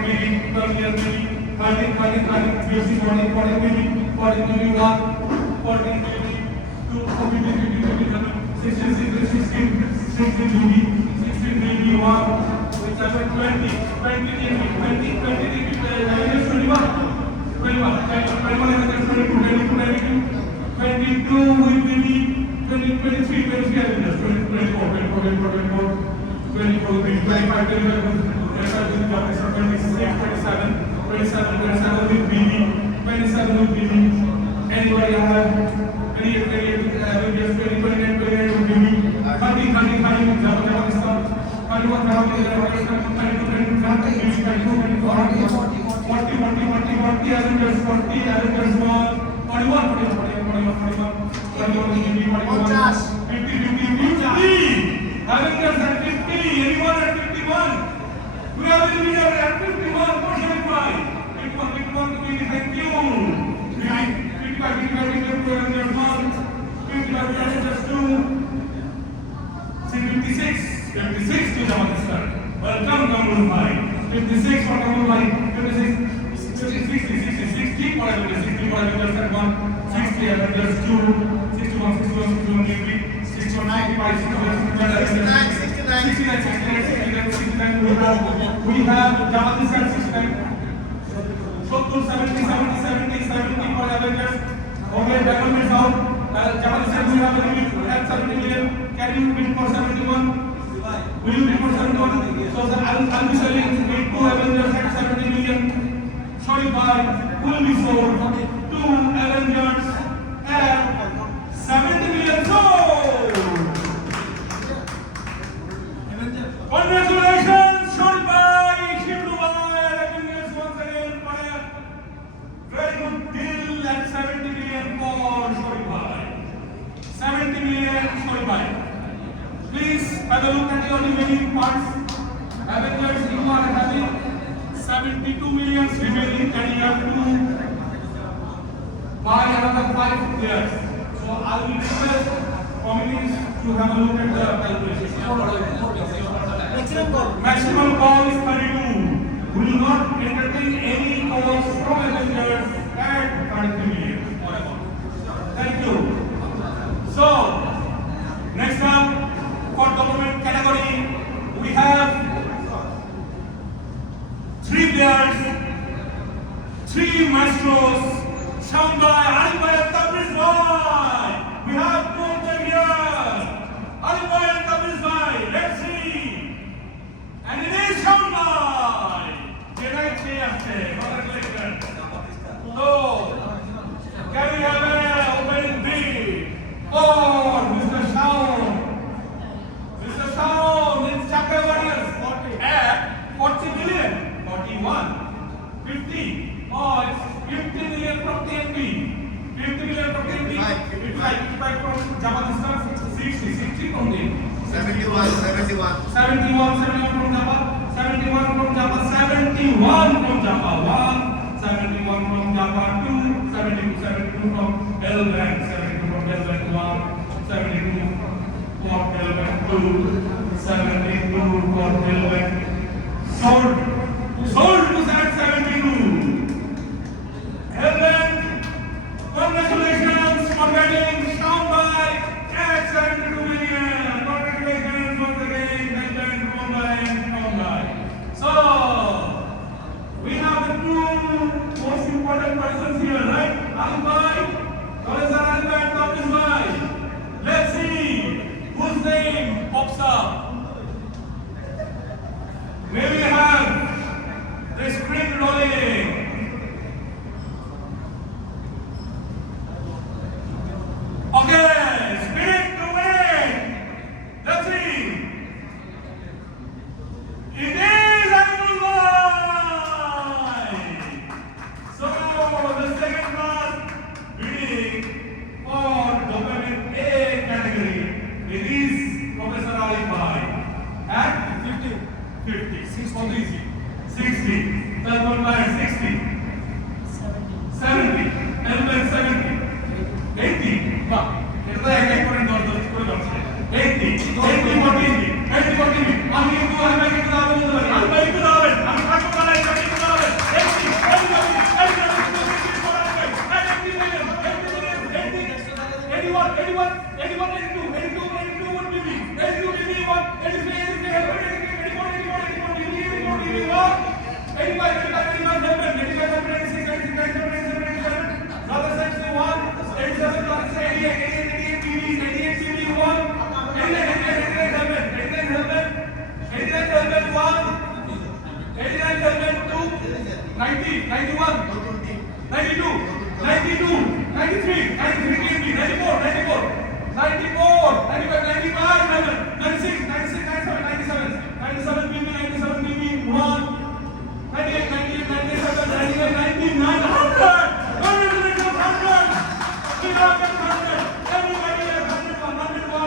BB, 12 million BB, 13, BFC 14 BB, 14 BB 1, 14 BB 2, 15 BB 16 BB, 16 BB 1, 7, 20 will be 23 Avengers, 24 will be 25, 27 with BB, 27 with BB. Anybody have any Avengers, 29 with BB, 30 with Afghanistan, 31 Avengers, 40 Avengers 1, 41 Avengers at 50, anyone at 51? We have a leader at 51, Morshed by 51, thank you. 55, Avengers 1, 55 Avengers 2, 56 to Afghanistan. Welcome, Kamul Bhai. 56 for Kamul Bhai. 56, 60 for Avengers 1, 60 Avengers 2, 61, 63, 61, 95, 69. We have Jamadis at 69. Shotul 70 for Avengers. Okay, Beckham is out. Jamadis said we have a limit at 70 million. Can you bid for 71? Will you bid for 71? So sir, I'll be selling 2 Avengers at 70 million. Sharifbhai will be sold 2 Avengers at 70 million. So remaining and you have to buy another 5 players. So I will request committees to have a look at the calculation. Maximum call is 32. We will not entertain any calls from Avengers at 33 million. Thank you. So, next up, for government category, we have 3 players, 3 maestros, shown by Alibhai and Tabriz Bhai. We have both them here. Alibhai and Tabriz Bhai, let's see. And it is shown by Jedi Chayase. Congratulations. So, can we have an opening bid for Mr. Shaun? Mr. Shaun in Chakra Warriors at 40 million, 41, 50. Oh, it's 50 million from TNB. 50 million from TNB. 55 from Jabadistan. 60 from the 71 from Java. 71 from Java. 71 from Java 1. 71 from Java 2. 72 from L-Bank. 72 from L-Bank 1. 72 for L-Bank 2. 72 for L-Bank. Sold to that 72. L-Bank, congratulations for getting Shaun Bhai at 72 million. Congratulations once again, L-Bank, Shaun Bhai. So, we have the 2 most important persons here, right? Alibhai, Professor Alibhai and Tabriz Bhai. Let's see whose name pops up. May we have the screen rolling? Okay, spirit to win. Let's see. It is Alibhai. So the second class bidding for government A category, it is Professor Alibhai at 50. 60. Third one by 60. 70. L-Bank 70. 80. Wow. It's like I couldn't go to the school of 80 for TV. 80 for TV. I'm going to go and make it to the other one. I'm going to the other one. I'm going to go and make it to the other one. 90, 91, 92, 92, 93, 93, 94, 94, 94, 95, 95, 96, 96, 97, 97, 97 BB, 97 BB, 1, 98, 98, 97, 99, 99, 100, 100, 100, 100, everybody has 100, 101,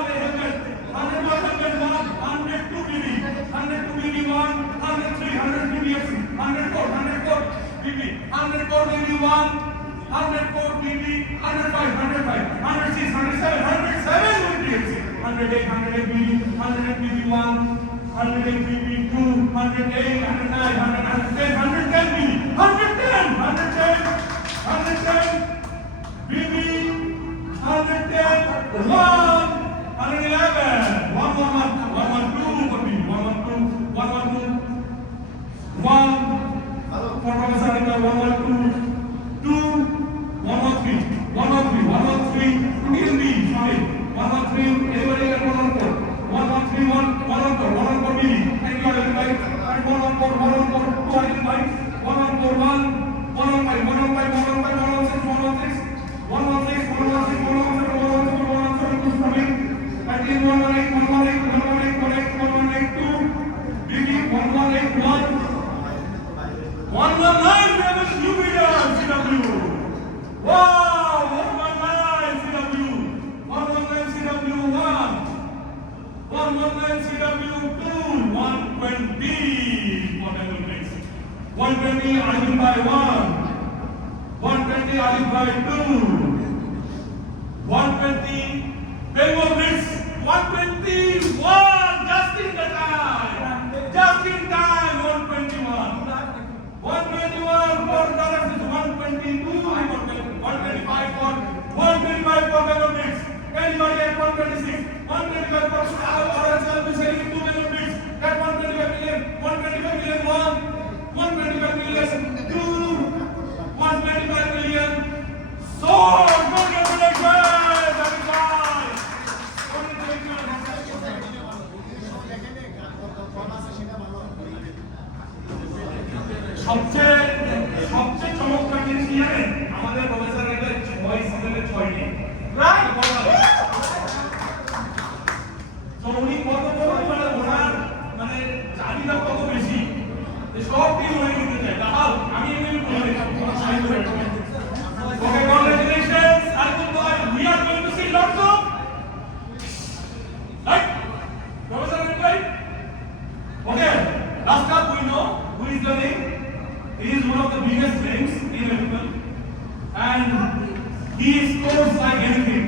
102 BB, 102 BB, 1, 103, 100 BBFC, 104, 104 BB, 104 BB, 1, 104 BB, 105, 105, 106, 107, 107 BBFC, 108, 108 BB, 108 BB, 1, 108 BB, 2, 108, 109, 110, 110 BB, 110, 110, 110 BB, 110, 1, 111, 111, 112 for BB, 112, 112, 1 for Professor Alibhai, 112, 2, 113, 113, 113, TNB, sorry, 113, anybody at 114, 113, 114, 114 BB, thank you Alibhai, and 114, 114, 2 Alibhai, 114, 1, 115, 115, 115, 116, 116, 116, 116, 117, 117, 117, 2 coming, 19, 118, 118, 118, 118, 2, BB, 118, 1, 119, we have a new bidder, CW. Wow, 119 CW. 119 CW 1. 119 CW 2. 120 for Devil Mix. 120 Arjun by 1, 120 Arjun by 2, 120 Bengal Blitz, 121, just in the time, 121. 121 for dollars is 122, 125 for Bengal Blitz. Anybody at 126, 125 for others will be selling 2 Bengal Blitz. At 125 million, 125 million 1, 125 million 2, 125 million. So, congratulations, that is right. সবচেয়ে চমৎকার জিনিস কি জানেন আমাদের প্রফেসর এটা 6 সিজনে 6টি রাইট তো উনি কত বড় মানে ওনার মানে চাহিদা কত বেশি যে সব টিম উনি নিতে চায় তাহলে আমি এমনি বলে ওকে কংগ্রেচুলেশনস আরিফুল ভাই we are going to see lots of right professor ভাই okay last up we know who is the name. He is one of the biggest names in medical and he scores like anything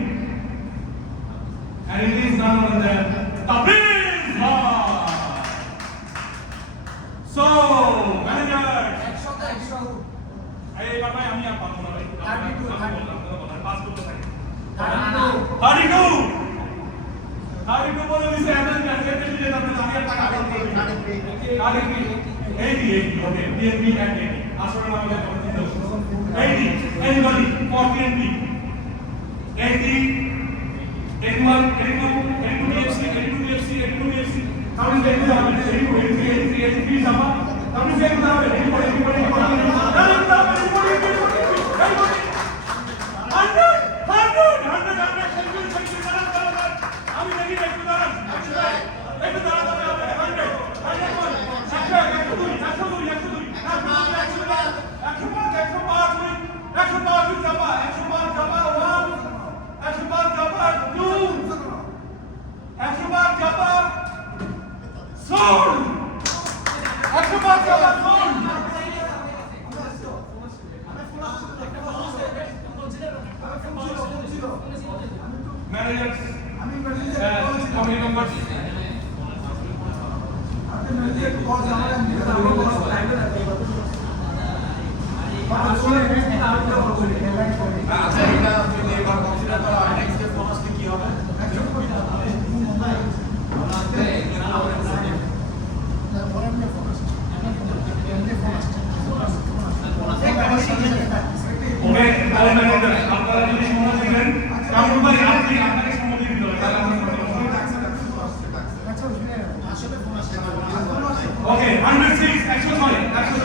and it is none other than Tabriz Bhai. So, managers. Hey, Baba, আমি আর পারবো না ভাই। 32 বলে দিছে এমন কাছে দিলে আপনি জানিয়ে টাকা দিতে আগে কি 80 okay DNB and 80 আসলে আমাদের কত দিতে 80 anybody for DNB 80 81 82 DFC how is that happen 83 sama how is that happen anybody আমি দেখি একটু দাঁড়ান একটু দাঁড়ান আপনি 100 managers committee members আচ্ছা এটা যদি এবার কনসিডার করা হয় নেক্সট স্টেপ ফোকাসটি কি হবে ওকে তাহলে ম্যানেজার আপনারা যদি সময় দিবেন কারণ ভাই আপনি আপনাকে সময় দিতে হবে তাহলে আমরা ওকে 106 অ্যাকশন হয় অ্যাকশন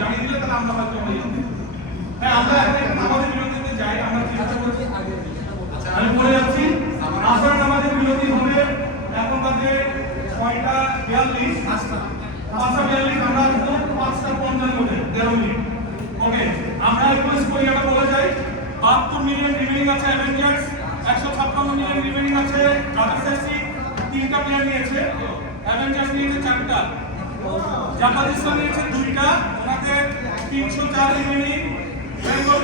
জানিয়ে দিলে তাহলে আমরা হয়তো হ্যাঁ আমরা আমাদের বিরতিতে যাই আমরা চেষ্টা করছি আমি বলে যাচ্ছি আসর নামাজের বিরতি হবে এখন বাজে 6:42 5:42 আমরা আসবো 5:55 মধ্যে 13 মিনিট ওকে আমরা রিকোয়েস্ট করি এটা বলা যায় 72 মিলিয়ন রিমেইনিং আছে অ্যাভেঞ্জার্স 156 মিলিয়ন 3টা প্লেয়ার নিয়েছে, অ্যাভেঞ্জার্স নিয়েছে 4টা, জাপানিস্তান নিয়েছে 2টা, ওনাদের 304 রিমেনিং, বেঙ্গল